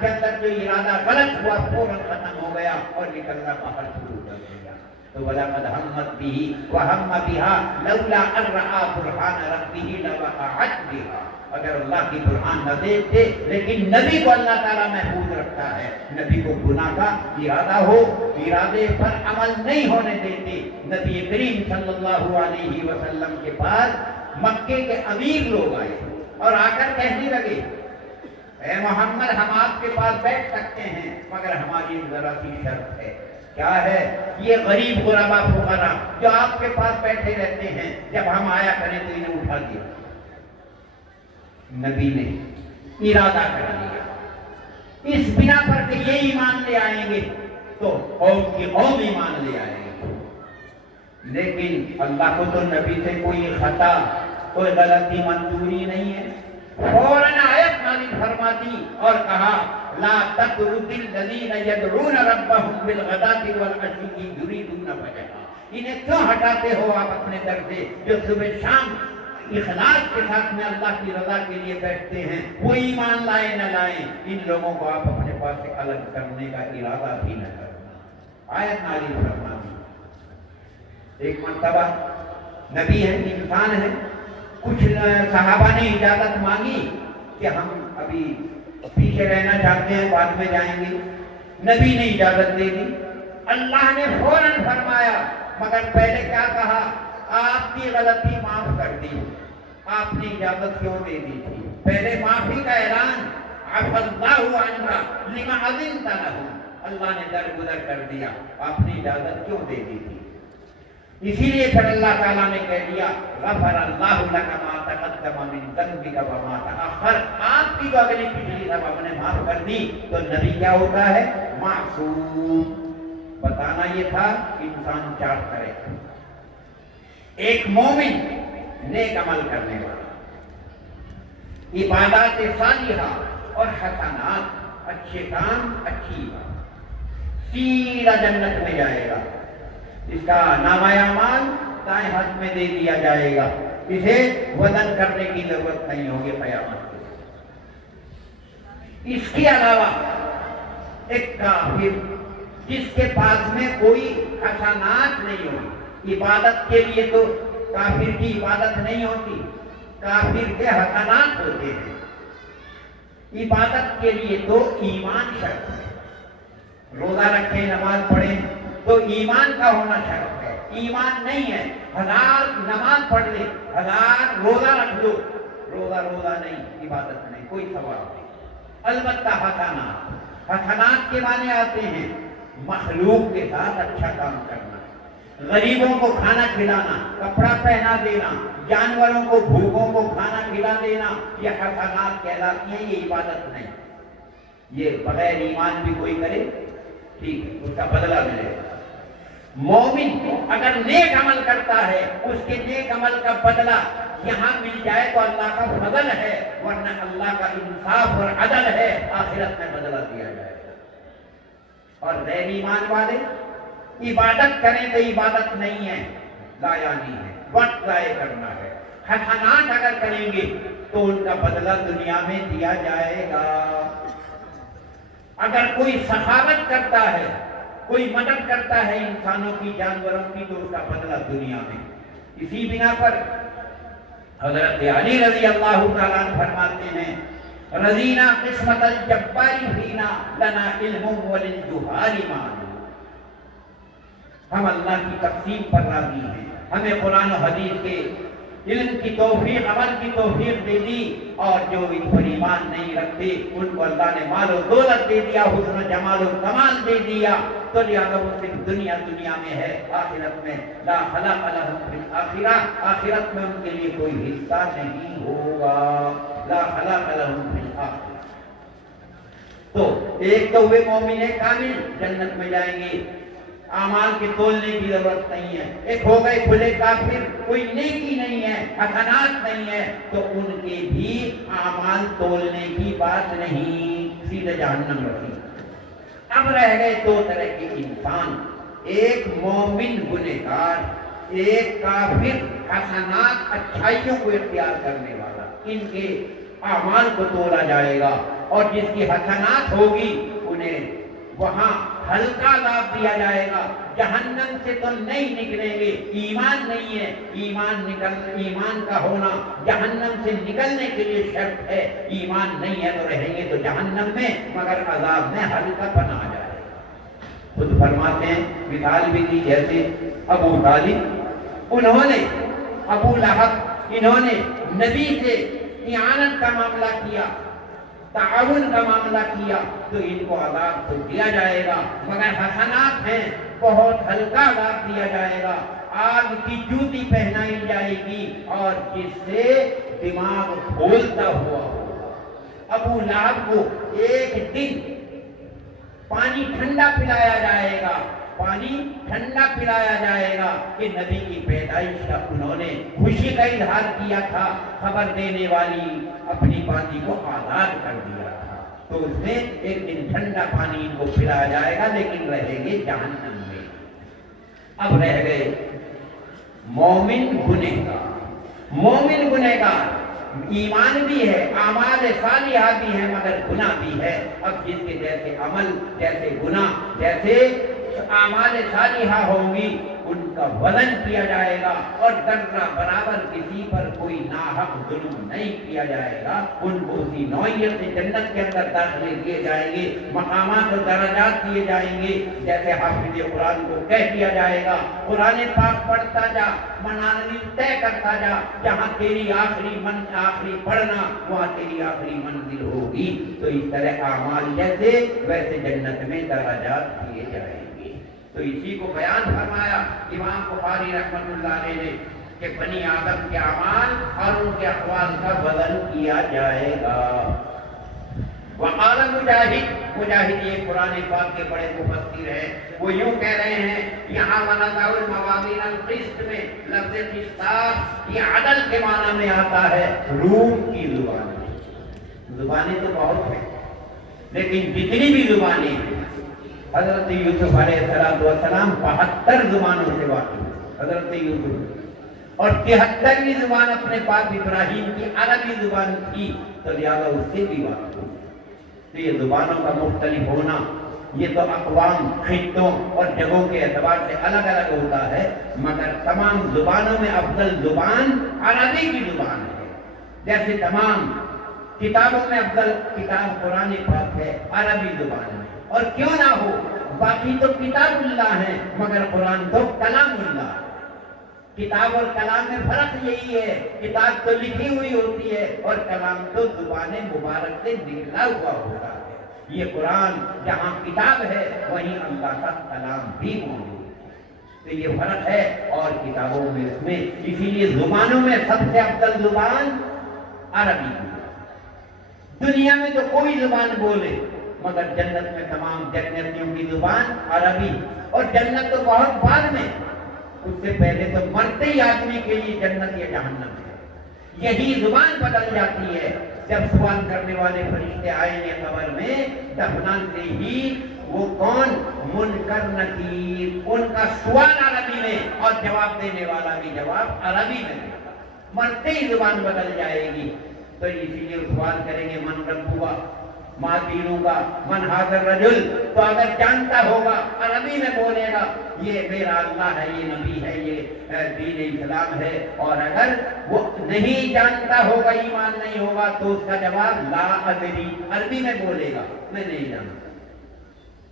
کے اندر جو ارادہ غلط ہوا فوراً ختم ہو گیا اور نکلنا باہر شروع کر دیا۔ تو وَلَقَدْ هَمَّتْ بِهِ وَهَمَّ بِهَا لَوْلَا أَن رَأَىٰ بُرْهَانَ رَبِّهِ لَوَقَعَتْ بِهَا، اگر اللہ کی برہان نہ دیکھتے، لیکن نبی کو اللہ تعالیٰ محفوظ رکھتا ہے، نبی کو گناہ کا ارادہ ہو، ارادے پر عمل نہیں ہونے دیتے۔ نبی کریم صلی اللہ علیہ وسلم کے پاس مکے کے امیر لوگ آئے اور آ کر کہنے لگے اے محمد ہم آپ کے پاس بیٹھ سکتے ہیں مگر ہماری ذرا سی شرط ہے، کیا ہے؟ یہ غریب غربا فقراء جو آپ کے پاس بیٹھے رہتے ہیں، جب ہم آیا کریں تو انہیں اٹھا دیا۔ نبی نے ارادہ کر لیا اس بنا پر کہ یہ ایمان لے آئیں گے تو قوم کی قوم ایمان لے آئیں گے، لیکن اللہ کو تو نبی سے کوئی خطا، کوئی غلطی منظوری نہیں ہے۔ فوراً آیت نازل فرما دی اور کہا لا تطرد الذین یدعون ربهم بالغداۃ والعشی یریدون وجہہ، انہیں کیوں ہٹاتے ہو آپ اپنے در سے جو صبح شام اخلاص کے ساتھ میں اللہ کی رضا کے لیے بیٹھتے ہیں، وہ ایمان لائیں نہ لائیں، ان لوگوں کو آپ اپنے پاس سے الگ کرنے کا ارادہ بھی نہ کرنا۔ آیت نازل فرما دی۔ ایک مرتبہ نبی ہے، انسان ہے، کچھ صحابہ نے اجازت مانگی کہ ہم ابھی پیچھے رہنا چاہتے ہیں، بعد میں جائیں گے۔ نبی نے اجازت دے دی۔ اللہ نے فوراً فرمایا، مگر پہلے کیا کہا؟ آپ کی غلطی معاف کر دی، آپ نے اجازت کیوں دے دی تھی؟ پہلے معافی کا اعلان، عفا اللہ عنک لما اذنت لہ، اللہ نے درگزر کر دیا، آپ نے اجازت کیوں دے دی تھی؟ اسی لیے پھر اللہ تعالیٰ نے کہہ دیا غفر اللہ لک ما تقدم من ذنبک وما تأخر، آپ کی جو اگلی پچھلی سب ہم نے معاف کر دی۔ تو نبی کیا ہوتا ہے؟ معصوم۔ بتانا یہ تھا انسان چار طرح کا، ایک مومن نیک عمل کرنے والا، عبادات صالحہ اور حسنات، اچھے کام، اچھی بات، سیدھا جنت میں جائے گا، اس کا نامہ اعمال دائیں ہاتھ میں دے دیا جائے گا، اسے وزن کرنے کی ضرورت نہیں ہوگی قیامت کے۔ اس کے علاوہ ایک کافر جس کے پاس میں کوئی حسنات نہیں ہوگی، عبادت کے لیے تو کافر کی عبادت نہیں ہوتی، کافر کے حسنات ہوتے ہیں۔ عبادت کے لیے تو ایمان شرط ہے، روزہ رکھے، نماز پڑھیں تو ایمان کا ہونا شرط ہے۔ ایمان نہیں ہے، 1000 نماز پڑھ لے، 1000 روزہ رکھ لو، روزہ نہیں، عبادت نہیں، کوئی ثواب نہیں۔ البتہ حسنات کے معنی آتے ہیں مخلوق کے ساتھ اچھا کام کرنا، غریبوں کو کھانا کھلانا، کپڑا پہنا دینا، جانوروں کو، بھوکوں کو کھانا کھلا دینا، یہ حسنات کہلاتی ہیں، یہ عبادت نہیں۔ یہ بغیر ایمان بھی کوئی کرے ٹھیک ہے، اس کا بدلہ ملے گا۔ مومن اگر نیک عمل کرتا ہے، اس کے نیک عمل کا بدلہ یہاں مل جائے تو اللہ کا فضل ہے، ورنہ اللہ کا انصاف اور عدل ہے، آخرت میں بدلہ دیا جائے گا۔ اور غیر ایمان والے عبادت کریں تو عبادت نہیں ہے، ضائع ہے، وقت ضائع کرنا ہے۔ حسنات اگر کریں گے تو ان کا بدلہ دنیا میں دیا جائے گا۔ اگر کوئی سخاوت کرتا ہے، کوئی مدد کرتا ہے انسانوں کی، جانوروں کی، تو اس کا بدلہ دنیا میں۔ اسی بنا پر حضرت علی رضی اللہ تعالیٰ عنہ فرماتے ہیں رضینا قسمت الجبار فینا لنا علم وللجہال معلوم، ہم اللہ کی تقسیم پر راضی ہیں، ہمیں قرآن و حدیث کے علم کی توفیق، عمل کی توفیق دے دی، اور جو ان پر ایمان نہیں رکھتے ان کو اللہ نے مال و دولت دے دیا، حسن و جمال و کمال دے دیا، تو لہذا وہ صرف دنیا میں ہے، آخرت میں لا خلاق لہم فی الآخرہ، آخرت میں ان کے لیے کوئی حصہ نہیں ہوگا، لا خلاق لہم فی الآخرہ۔ تو ایک تو ہوئے مومن کامل، جنت میں جائیں گے، اعمال کے تولنے کی ضرورت نہیں ہے۔ ایک ہو گئے کھلے کافر، کوئی نیکی نہیں ہے، حسنات نہیں ہے، تو ان کے بھی اعمال تولنے کی بات نہیں، سیدھے جہنم رسی۔ اب رہ گئے دو طرح کے انسان، ایک مومن گنہگار، ایک کافر حسنات اچھائیوں کو اختیار کرنے والا۔ ان کے اعمال کو تولا جائے گا، اور جس کی حسنات ہوگی انہیں وہاں ہلکا عذاب دیا جائے گا، جہنم سے تو نہیں نکلیں گے، ایمان نہیں ہے، ایمان کا ہونا جہنم سے نکلنے کے لیے شرط ہے، ایمان نہیں ہے تو رہیں گے تو جہنم میں، مگر عذاب میں ہلکا پن آ جائے گا۔ خود فرماتے ہیں، مثال بھی دی جیسے ابو طالب، انہوں نے ابو لہب، انہوں نے نبی سے اعانت کا معاملہ کیا، تعاون کا معاملہ کیا تو ان کو عذاب تو دیا جائے گا، مگر حسنات ہیں بہت ہلکا عذاب دیا جائے گا، آگ کی جوتی پہنائی جائے گی اور جس سے دماغ کھولتا ہوا ہوگا۔ ابو لہب کو ایک دن پانی ٹھنڈا پلایا جائے گا، پانی ٹھنڈا پلایا جائے گا کہ نبی کی پیدائش کا انہوں نے خوشی کا اظہار کیا تھا، خبر دینے والی اپنی باندی کو آزاد کر دیا تھا، تو اس میں ایک دن ٹھنڈا پانی ان کو پلایا جائے گا، لیکن رہیں گے جہنم میں۔ اب رہ گئے مومن گنہگار۔ مومن گنہگار ایمان بھی ہے، اعمال صالحہ بھی ہے، مگر گناہ بھی ہے۔ اب جس کے جیسے عمل، جیسے گناہ، جیسے اعمال صالحہ ہوں گی ان کا وزن کیا جائے گا، اور ذرہ برابر کسی پر کوئی ناحق ظلم نہیں کیا جائے گا، ان کو اسی نوعیت سے جنت کے اندر داخلے دیے جائیں گے، مقامات و درجات دیے جائیں گے، جیسے حافظ قرآن کو کہہ دیا جائے گا قرآن پاک پڑھتا جا، منازل طے کرتا جا، جہاں تیری آخری پڑھنا وہاں تیری آخری منزل ہوگی، تو اس طرح اعمال جیسے ویسے جنت میں درجات دیے جائیں گے۔ تو اسی کو بیان فرمایا امام بخاری رحمۃ اللہ علیہ نے کہ بنی آدم کے اعمال اور ان کے اقوال کا وزن کیا جائے گا۔ وقال مجاہد یہ قرآن پاک کے بڑے مفسر ہیں، وہ یوں کہہ رہے ہیں یہاں ونضع الموازین القسط میں لفظ قسطاس یہ عدل کے معنی میں آتا ہے، روم کی زبان میں۔ زبانیں تو بہت ہیں، لیکن جتنی بھی زبانیں ہیں، حضرت یوسف علیہ السلام 72 زبانوں سے واقف، حضرت یوسف، اور 73ویں زبان اپنے باپ ابراہیم کی عربی زبان تھی، تو لہٰذا اس سے بھی واقف۔ تو یہ زبانوں کا مختلف ہونا، یہ تو اقوام، خطوں اور جگہوں کے اعتبار سے الگ الگ ہوتا ہے، مگر تمام زبانوں میں افضل زبان عربی کی زبان ہے۔ جیسے تمام کتابوں میں افضل کتاب قرآن پاک ہے عربی زبان میں، اور کیوں نہ ہو، باقی تو کتاب اللہ ہے مگر قرآن تو کلام اللہ۔ کتاب اور کلام میں فرق یہی ہے، کتاب تو لکھی ہوئی ہوتی ہے اور کلام تو زبان مبارک سے نکلا ہوا ہوتا ہے۔ یہ قرآن جہاں کتاب ہے وہیں اللہ کا کلام بھی موجود ہے، تو یہ فرق ہے۔ اور کتابوں میں اس میں اسی لیے زبانوں میں سب سے افضل زبان عربی ہے۔ دنیا میں تو کوئی زبان بولے مگر جنت میں تمام جنتیوں کی زبان عربی، اور جنت تو بہت بعد میں، اس سے پہلے تو مرتے ہی آدمی کے لیے جنت یا جہنم ہے۔ یہی زبان بدل جاتی ہے جب سوال کرنے والے فرشتے آئیں گے قبر میں، دفناتے ہی وہ کون؟ منکر نکیر، ان کا سوال عربی میں اور جواب دینے والا بھی جواب عربی میں، مرتے ہی زبان بدل جائے گی۔ تو اسی لیے سوال کریں گے من ربک ما دینک من ھذا الرجل، تو اگر جانتا ہوگا عربی میں بولے گا یہ میرا اللہ ہے، یہ نبی ہے، یہ دین اسلام ہے، اور اگر وہ نہیں جانتا ہوگا، ایمان نہیں ہوگا، تو اس کا جواب لا ادری عربی میں بولے گا، میں نہیں جانتا۔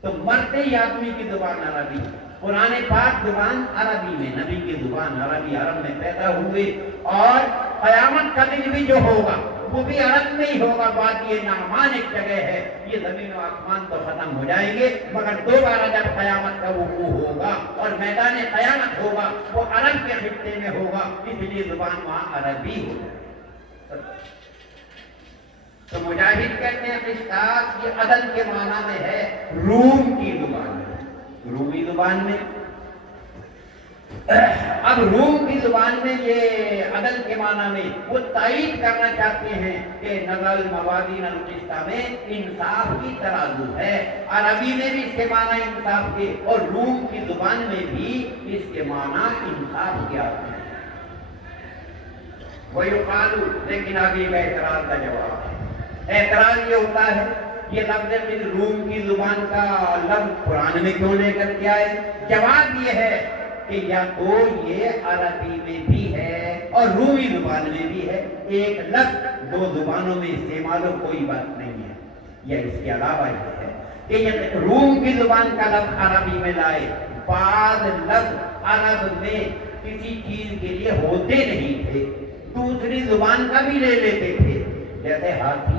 تو مرتے ہی آدمی کی زبان عربی، قرآن پاک زبان عربی میں، نبی کی زبان عربی، عرب میں پیدا ہوئے، اور قیامت کا دن بھی جو ہوگا وہ بھی عرب میں ہی ہوگا۔ بات یہ نعمان ایک جگہ ہے، یہ زمین و آسمان تو ختم ہو جائیں گے، مگر دوبارہ جب قیامت کا وقوع ہوگا اور میدان قیامت ہوگا وہ عرب کے خطے میں ہوگا، اس لیے زبان وہاں عربی ہو جائے۔ تو مجاہد کہتے ہیں قسطاس یہ عدل کے معنی میں ہے، روم کی زبان میں، رومی زبان میں۔ اب روم کی زبان میں یہ عدل کے معنی میں وہ تائید کرنا چاہتے ہیں کہ نزل موازین القسط میں انصاف کی ترازو ہے، عربی میں بھی اس کے معنی انصاف کے، اور روم کی زبان میں بھی اس کے معنی انصاف کے آتے ہیں۔ وَيُقَالُ، لیکن ابھی کا اعتراض کا جواب ہے۔ اعتراض یہ ہوتا ہے یہ لفظ روم کی زبان کا لفظ قرآن میں کیوں لے کر کے آئے؟ جواب یہ ہے کہ یا تو یہ عربی میں بھی ہے اور رومی زبان میں بھی ہے، ایک لفظ دو زبانوں میں استعمال ہو کوئی بات نہیں ہے، یا اس کے علاوہ یہ ہے کہ یہ روم کی زبان کا لفظ عربی میں لائے، بعض لفظ عرب میں کسی چیز کے لیے ہوتے نہیں تھے، دوسری زبان کا بھی لے لیتے تھے، جیسے ہاتھی۔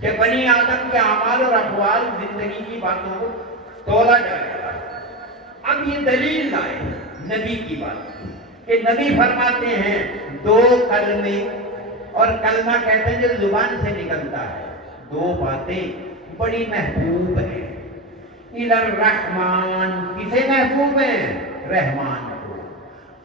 کہ بنی آدم کے اعمال اور اقوال زندگی کی باتوں کو تولا جائے گا۔ اب یہ دلیل لائے نبی کی بات کہ نبی فرماتے ہیں دو کلمے، اور کلمہ کہتے ہیں جو زبان سے نکلتا ہے، دو باتیں بڑی محبوب ہیں الی الرحمن۔ کسے محبوب ہیں؟ رحمان کو۔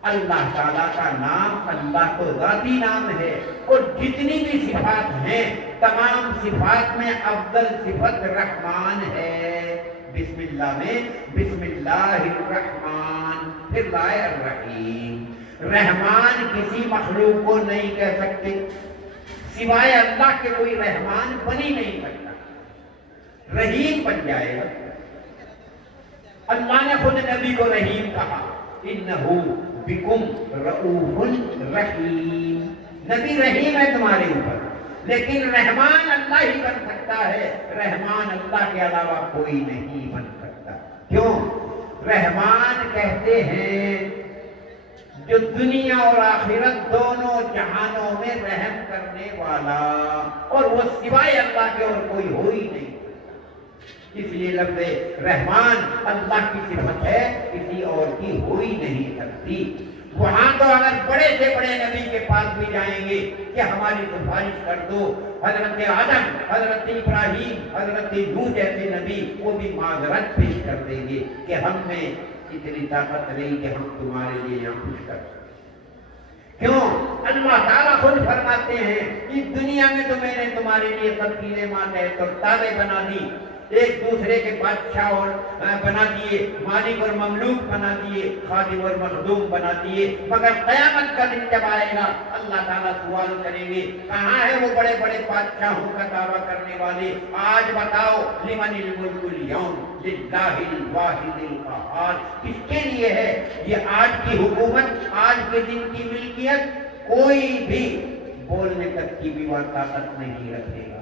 اللہ تعالیٰ کا نام، اللہ تو ذاتی نام ہے، اور جتنی بھی صفات ہیں تمام صفات میں افضل صفت رحمان ہے۔ بسم اللہ میں بسم اللہ الرحمن، پھر لائے الرحیم۔ رحمان کسی مخلوق کو نہیں کہہ سکتے، سوائے اللہ کے کوئی رحمان بن ہی نہیں سکتا، رحیم بن جائے گا۔ اللہ نے خود نبی کو رحیم کہا، انہو بکم رؤوف رحیم۔ نبی رحیم ہے تمہارے اوپر، لیکن رحمان اللہ ہی بن سکتا ہے، رحمان اللہ کے علاوہ کوئی نہیں بن سکتا۔ کیوں؟ رحمان کہتے ہیں جو دنیا اور آخرت دونوں جہانوں میں رحم کرنے والا، اور وہ سوائے اللہ کے اور کوئی ہو ہی نہیں۔ اس لیے لفظ رحمان اللہ کی صفت ہے، کسی اور کی ہو ہی نہیں سکتی۔ وہاں تو اگر بڑے سے بڑے نبی کے پاس بھی جائیں گے کہ ہماری سفارش کر دو، حضرت آدم، حضرت ابراہیم، حضرت نوح جیسے نبی، وہ بھی معذرت پیش کر دیں گے کہ ہم میں اتنی طاقت نہیں کہ ہم تمہارے لیے یہاں کچھ کر سکیں۔ کیوں؟ اللہ تعالیٰ خود فرماتے ہیں کہ دنیا میں تو میں نے تمہارے لیے تبدیلیں ماتحت اور تابع بنا دی، ایک دوسرے کے بادشاہ اور بنا دیے، مالک اور مملوک بنا دیے، خادم اور مخدوم بنا دیے، مگر قیامت کا دن جب آئے گا اللہ تعالیٰ سوال کریں گے کہاں ہے وہ بڑے بڑے بادشاہوں کا دعویٰ کرنے والے؟ آج بتاؤ، لمن الملک اليوم للہ الواحد القہار۔ کس کے لیے ہے یہ آج کی حکومت، آج کے دن کی ملکیت؟ کوئی بھی بولنے تک کی بھی وہ طاقت نہیں رکھے گا۔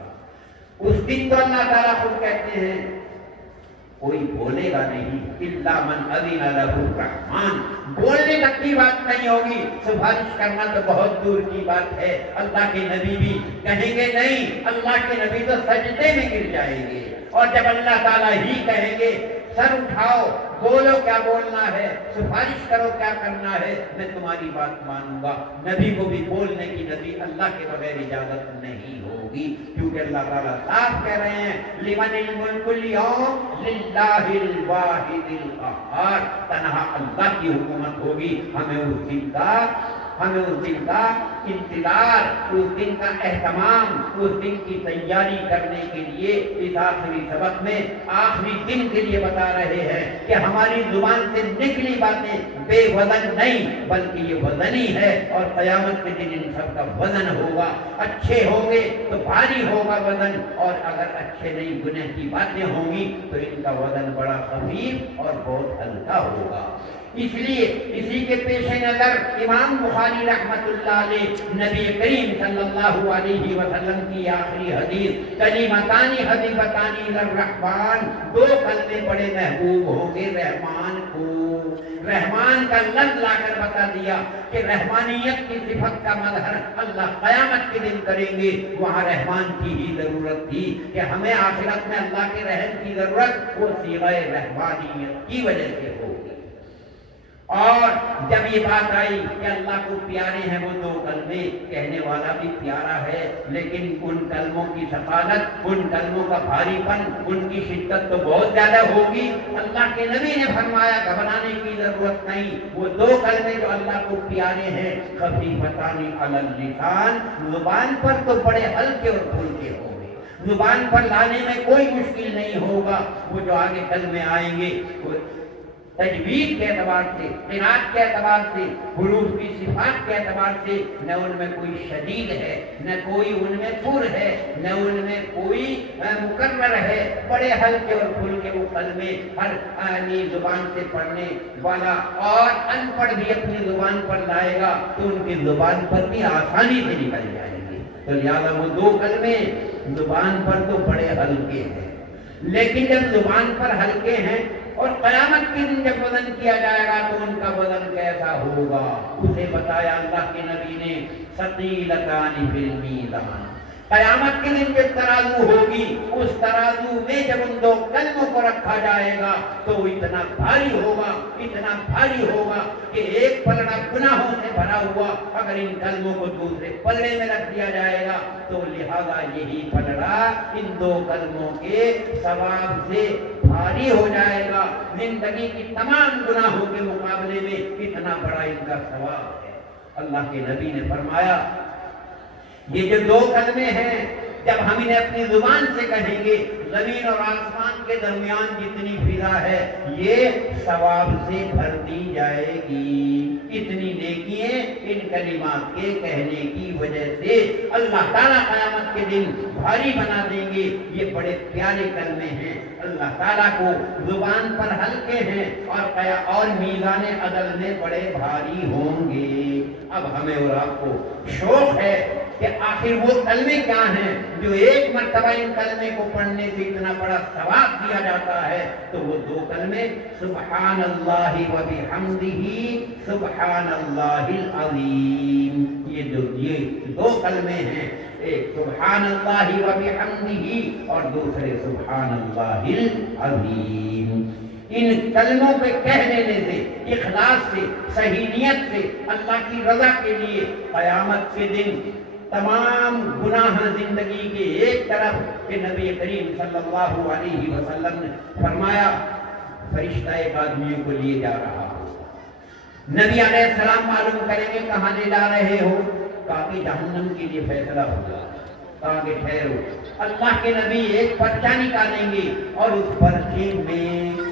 اس دن تو اللہ تعالیٰ خود کہتے ہیں کوئی بولے گا نہیں، الا من اذن له الرحمن، بولنے تک کی بات نہیں ہوگی، سفارش کرنا تو بہت دور کی بات ہے۔ اللہ کے نبی بھی کہیں گے نہیں، اللہ کے نبی تو سجدے میں گر جائیں گے، اور جب اللہ تعالیٰ ہی کہیں گے سر اٹھاؤ، بولو کیا بولنا ہے، سفارش کرو کیا کرنا ہے، میں تمہاری بات مانوں گا۔ نبی کو بھی بولنے کی نبی اللہ کے بغیر اجازت نہیں ہوگی، کیونکہ اللہ تعالیٰ صاف کہہ رہے ہیں لمن الملک اليوم للہ الواحد القہار، تنہا اللہ کی حکومت ہوگی۔ ہمیں اس دن کا انتظار، اس دن کا اہتمام، اس دن کی تیاری کرنے کے لیے اس آخری سبق میں آخری دن کے لیے بتا رہے ہیں کہ ہماری زبان سے نکلی باتیں بے وزن نہیں بلکہ یہ وزنی ہے، اور قیامت کے دن ان سب کا وزن ہوگا۔ اچھے ہوں گے تو بھاری ہوگا وزن، اور اگر اچھے نہیں گناہ کی باتیں ہوں گی تو ان کا وزن بڑا خفیف اور بہت ہلکا ہوگا۔ اس لیے اسی کے پیش نظر امام بخاری رحمت اللہ علیہ نبی کریم صلی اللہ علیہ وسلم کی آخری حدیث کلمتان حبیبتان الی الرحمن، دو کلمے بڑے محبوب ہوں گے رحمان کو۔ رحمان کا لفظ لا کر بتا دیا کہ رحمانیت کی صفت کا مظہر اللہ قیامت کے دن کریں گے۔ وہاں رحمان کی ہی ضرورت تھی کہ ہمیں آخرت میں اللہ کے رحم کی ضرورت وہ صیغہ رحمانیت کی وجہ سے ہوگی۔ اور جب یہ بات آئی کہ اللہ کو پیارے ہیں وہ دو کلمے، کہنے والا بھی پیارا ہے، لیکن ان کلموں کی ثقالت، ان کلموں کا بھاری پن، ان کی شدت تو بہت زیادہ ہوگی۔ اللہ کے نبی نے فرمایا گھبرانے کی ضرورت نہیں، وہ دو کلمے جو اللہ کو پیارے ہیں خفیفتان علی اللسان، زبان پر تو بڑے ہلکے اور پھلکے ہوں گے، زبان پر لانے میں کوئی مشکل نہیں ہوگا۔ وہ جو آگے کلمے آئیں گے تجوید کے اعتبار سے، قرات کے اعتبار سے، حروف کی صفات کے اعتبار سے نہ ان میں کوئی شدید ہے، نہ کوئی ان میں پر ہے، نہ ان میں کوئی مکرر ہے، بڑے ہلکے اور پھلکے وہ کلمے ہر زبان سے پڑھنے والا اور ان پڑھ بھی اپنی زبان پر لائے گا تو ان کی زبان پر بھی آسانی سے نکل جائیں گے۔ تو لہٰذا وہ دو کلمے زبان پر تو بڑے ہلکے ہیں، لیکن جب زبان پر ہلکے ہیں اور قیامت کے دن جب وزن کیا جائے گا تو ان کا وزن کیسا ہوگا، اسے بتایا اللہ کے نبی نے ثقیلتان فی المیزان، قیامت کے دن جب ترازو ہوگی، اس ترازو میں جب ان دو کلموں کو رکھا جائے گا تو وہ اتنا بھاری ہوگا، اتنا بھاری ہوگا کہ ایک پلڑا گناہوں سے بھرا ہوا اگر ان کلموں کو دوسرے پلڑے میں رکھ دیا جائے گا تو لہذا یہی پلڑا ان دو کلموں کے ثواب سے بھاری ہو جائے گا۔ زندگی کی تمام گناہوں کے مقابلے میں اتنا بڑا ان کا ثواب ہے۔ اللہ کے نبی نے فرمایا یہ جو دو کلمے ہیں جب ہم انہیں اپنی زبان سے کہیں گے، زمین اور آسمان کے درمیان جتنی فضا ہے یہ ثواب سے بھر دی جائے گی۔ اتنی نیکیاں ان کلمات کے کہنے کی وجہ سے اللہ تعالیٰ قیامت کے دن بھاری بنا دیں گے۔ یہ بڑے پیارے کلمے ہیں، اللہ تعالیٰ کو زبان پر ہلکے ہیں اور میزان عدل میں بڑے بھاری ہوں گے۔ اب ہمیں اور آپ کو شوق ہے کہ آخر وہ کلمے کیا ہیں جو ایک مرتبہ ان کلمے کو پڑھنے سے اتنا بڑا ثواب دیا جاتا ہے؟ تو وہ دو کلمے سبحان اللہ و بحمدہ سبحان اللہ العظیم، یہ دو کلمے ہیں، ایک سبحان اللہ و بحمدہ اور دوسرے سبحان اللہ العظیم۔ ان کلموں پہ کہہ دینے سے، اخلاص سے، صحیح نیت سے، اللہ کی رضا کے لیے قیامت کے دن تمام گناہ زندگی کے ایک طرف کہ نبی کریم صلی اللہ علیہ وسلم نے فرمایا فرشتہ ایک آدمی کو لیے جا رہا ہو۔ نبی علیہ السلام معلوم کریں گے کہاں لے جا رہے ہو؟ کہا کہ جہنم کے لیے فیصلہ ہوگا۔ کہا کہ ٹھہرو، اللہ کے نبی ایک پرچہ نکالیں گے اور اس پرچے میں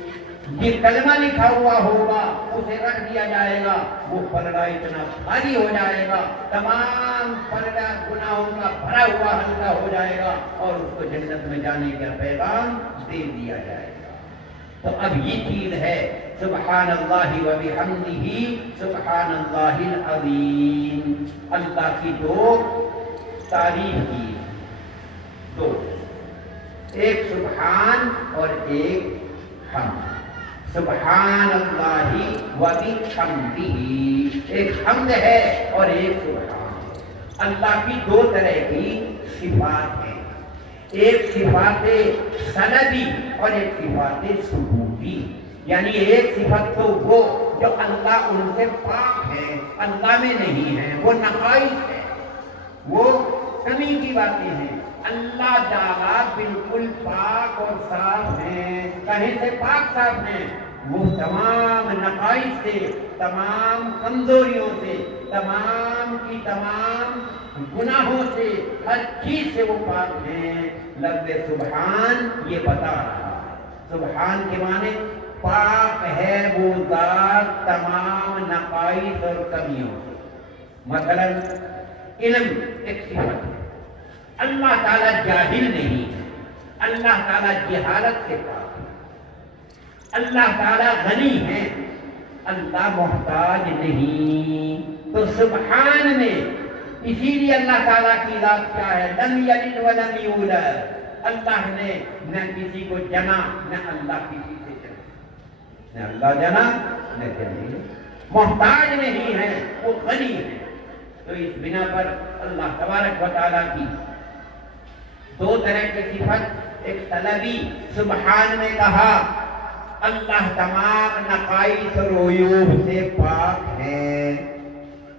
یہ کلمہ لکھا ہوا ہوگا، اسے رکھ دیا جائے گا، وہ پلڑا اتنا بھاری ہو جائے گا، تمام پلڑا گناہوں کا بھرا ہوا ہلکا ہو جائے گا اور اس کو جنت میں جانے کا پیغام دے دیا جائے گا۔ تو اب یہ چیز ہے سبحان اللہ و بحمدہ سبحان اللہ العظیم۔ اللہ کی دو تعریف کی، دو، ایک سبحان اور ایک حمد۔ سبحان اللہ و بحمدہ، ایک حمد ہے اور ایک سبحان۔ اللہ کی دو طرح کی صفات ہیں، ایک صفات سندی اور ایک صفات ثبوتی۔ یعنی ایک صفت تو وہ جو اللہ ان سے پاک ہے، اللہ میں نہیں ہے، وہ نقائص ہے، وہ کمی کی باتیں ہیں۔ اللہ تعالیٰ بالکل پاک اور صاف ہیں، کہیں سے پاک صاف ہیں، وہ تمام نقائص سے، تمام کمزوریوں سے، تمام کی تمام گناہوں سے، ہر چیز سے وہ پاک ہیں۔ لفظ سبحان یہ بتا رہا ہے، سبحان کے معنی پاک ہے وہ ذات تمام نقائص اور کمیوں سے۔ مثلا علم ایک صفت ہے، اللہ تعالیٰ جاہل نہیں ہے، اللہ تعالیٰ جہالت سے پاک ہے، اللہ تعالیٰ غنی ہے، اللہ محتاج نہیں۔ تو سبحان میں اسی لیے اللہ تعالیٰ کی ذات کیا ہے؟ لم یلد ولم یولد، اللہ نے نہ کسی کو جنا، نہ اللہ کسی سے جنا، نہ اللہ جنا نہ جنے، محتاج نہیں ہے، وہ غنی ہے۔ تو اس بنا پر اللہ تبارک و تعالیٰ کی دو طرح کی صفت، ایک طلبی سبحان میں کہا اللہ تمام نقائص اور عیوب سے پاک ہے،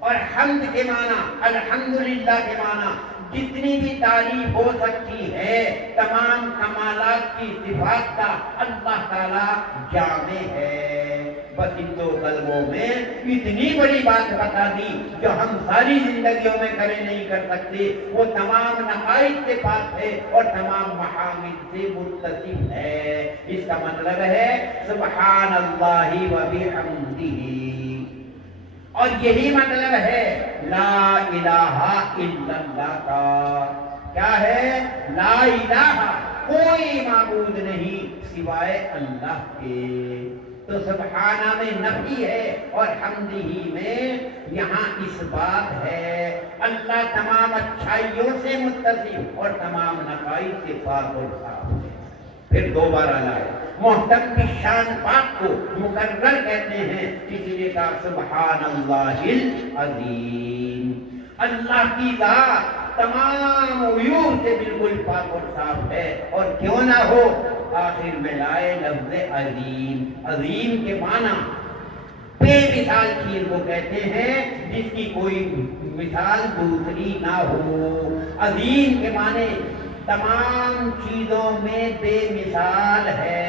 اور حمد کے معنی الحمدللہ کے معنی جتنی بھی تعریف ہو سکتی ہے تمام کمالات کی صفات کا اللہ تعالیٰ جامع ہے۔ بس ان دو کلموں میں اتنی بڑی بات بتا دی جو ہم ساری زندگیوں میں کرے نہیں کر سکتے، وہ تمام نقائص سے پاک ہے اور تمام محامد سے متصف ہے۔ اس کا مطلب ہے سبحان اللہ و بحمدہ، اور یہی مطلب ہے لا الہ الا اللہ کا۔ کیا ہے؟ لا الہ، کوئی معبود نہیں سوائے اللہ کے۔ تو سبحانہ میں نفی ہے اور حمدہ میں یہاں اس بات ہے، اللہ تمام اچھائیوں سے متصف اور تمام نقائص سے پاک اور صاف ہے۔ پھر دوبارہ لائے محتم کی شان پاک کو مکرر کہتے ہیں، اسی لیے کہا سبحان اللہ العظیم۔ اللہ کی ذات تمام عیوب سے بالکل پاک اور صاف ہے، اور کیوں نہ ہو آخر میں لائے لفظ عظیم۔ عظیم کے معنی بے مثال چیز وہ کہتے ہیں جس کی کوئی مثال دوسری نہ ہو۔ عظیم کے معنی تمام چیزوں میں بے مثال ہے،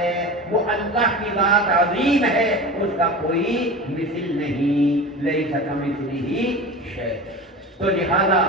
وہ اللہ کی ذات عظیم ہے، اس کا کوئی مثل نہیں، لیس کمثلہ شیء۔ تو لہذا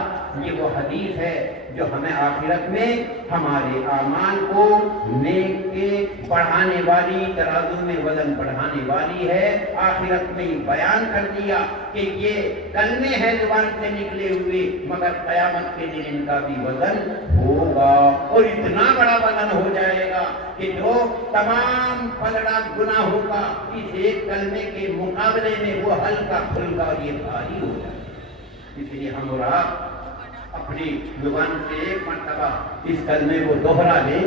یہ وہ حدیث ہے جو ہمیں آخرت میں ہمارے اعمال کو نیک کے بڑھانے والی، ترازو میں وزن بڑھانے والی ہے۔ آخرت میں بیان کر دیا کہ یہ کلمے ہیں زبان سے نکلے ہوئے، مگر قیامت کے دن ان کا بھی وزن ہوگا، اور اتنا بڑا وزن ہو جائے گا کہ جو تمام پلڑا گناہوں کا اس ایک کلمے کے مقابلے میں وہ ہلکا پھلکا اور یہ بھاری ہو جائے۔ اس لیے ہم اور آپ اپنی زبان سے ایک مرتبہ اس کلمے کو دوہرا لیں،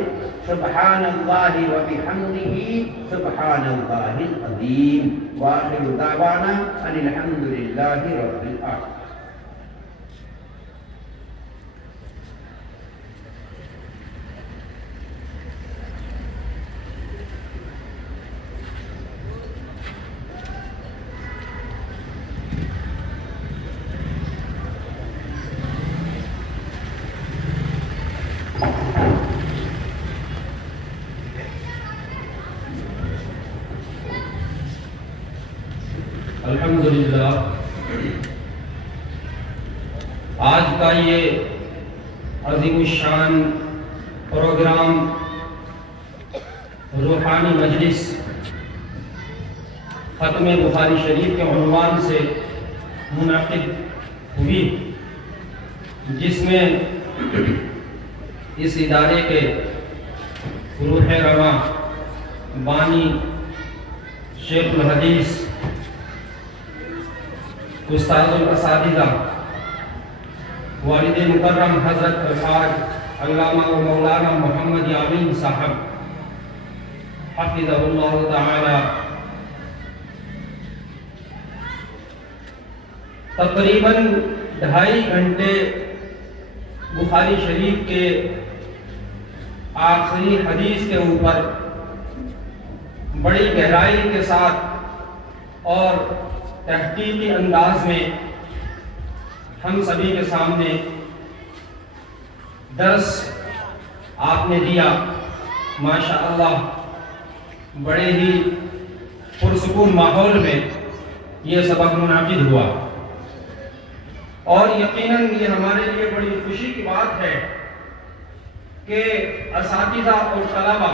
سبحان اللہ و بحمدہ سبحان اللہ العظیم، وآخر دعوانا ان الحمد للہ رب العالمین۔ الحمدللہ، آج کا یہ عظیم الشان پروگرام روحانی مجلس ختم بخاری شریف کے عنوان سے منعقد ہوئی، جس میں اس ادارے کے روح رواں بانی شیخ الحدیث استاد الاساتذہ والد مکرم حضرت الحاج علامہ و مولانا محمد یامین صاحب حفظہ اللہ تعالی تقریباً 2.5 گھنٹے بخاری شریف کے آخری حدیث کے اوپر بڑی گہرائی کے ساتھ اور تحقیقی انداز میں ہم سبھی کے سامنے درس آپ نے دیا۔ ماشاءاللہ بڑے ہی پرسکون ماحول میں یہ سبق منعقد ہوا، اور یقیناً یہ ہمارے لیے بڑی خوشی کی بات ہے کہ اساتذہ اور طلبہ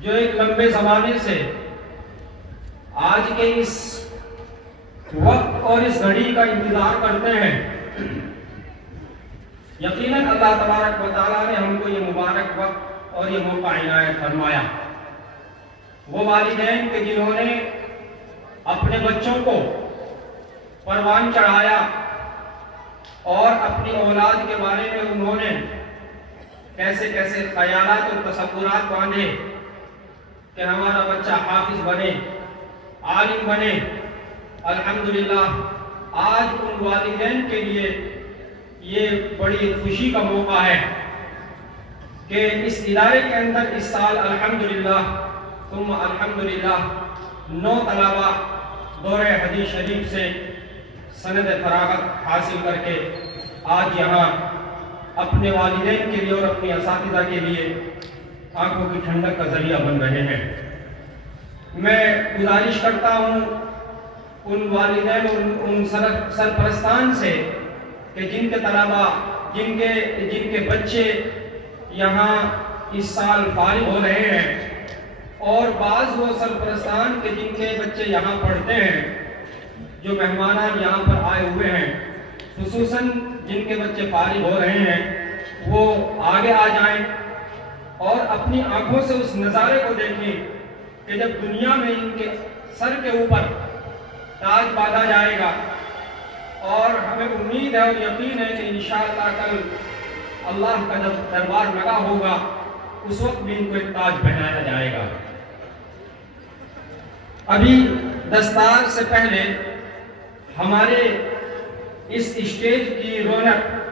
جو ایک لمبے زمانے سے آج کے اس وقت اور اس گھڑی کا انتظار کرتے ہیں، یقیناً اللہ تبارک و تعالیٰ نے ہم کو یہ مبارک وقت اور یہ موقع عنایت فرمایا۔ وہ والدین کہ جنہوں نے اپنے بچوں کو پروان چڑھایا اور اپنی اولاد کے بارے میں انہوں نے کیسے کیسے خیالات اور تصورات باندھے کہ ہمارا بچہ حافظ بنے، عالم بنے۔ الحمدللہ آج ان والدین کے لیے یہ بڑی خوشی کا موقع ہے کہ اس ادارے کے اندر اس سال الحمدللہ ثم الحمدللہ 9 طلبہ دورہ حدیث شریف سے سند فراغت حاصل کر کے آج یہاں اپنے والدین کے لیے اور اپنی اساتذہ کے لیے آنکھوں کی ٹھنڈک کا ذریعہ بن رہے ہیں۔ میں گزارش کرتا ہوں ان والدین اور ان سرپرستان سے کہ جن کے طلبہ جن کے بچے یہاں اس سال فارغ ہو رہے ہیں، اور بعض وہ سرپرستان کہ جن کے بچے یہاں پڑھتے ہیں، جو مہمانان یہاں پر آئے ہوئے ہیں، خصوصاً جن کے بچے فارغ ہو رہے ہیں، وہ آگے آ جائیں اور اپنی آنکھوں سے اس نظارے کو دیکھیں کہ جب دنیا میں ان کے سر کے اوپر تاج باندھا جائے گا، اور ہمیں امید ہے اور یقین ہے کہ انشاءاللہ کل اللہ کا جب دربار لگا ہوگا اس وقت بھی ان کو ایک تاج پہنایا جائے گا۔ ابھی دستار سے پہلے ہمارے اس اسٹیج کی رونق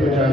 50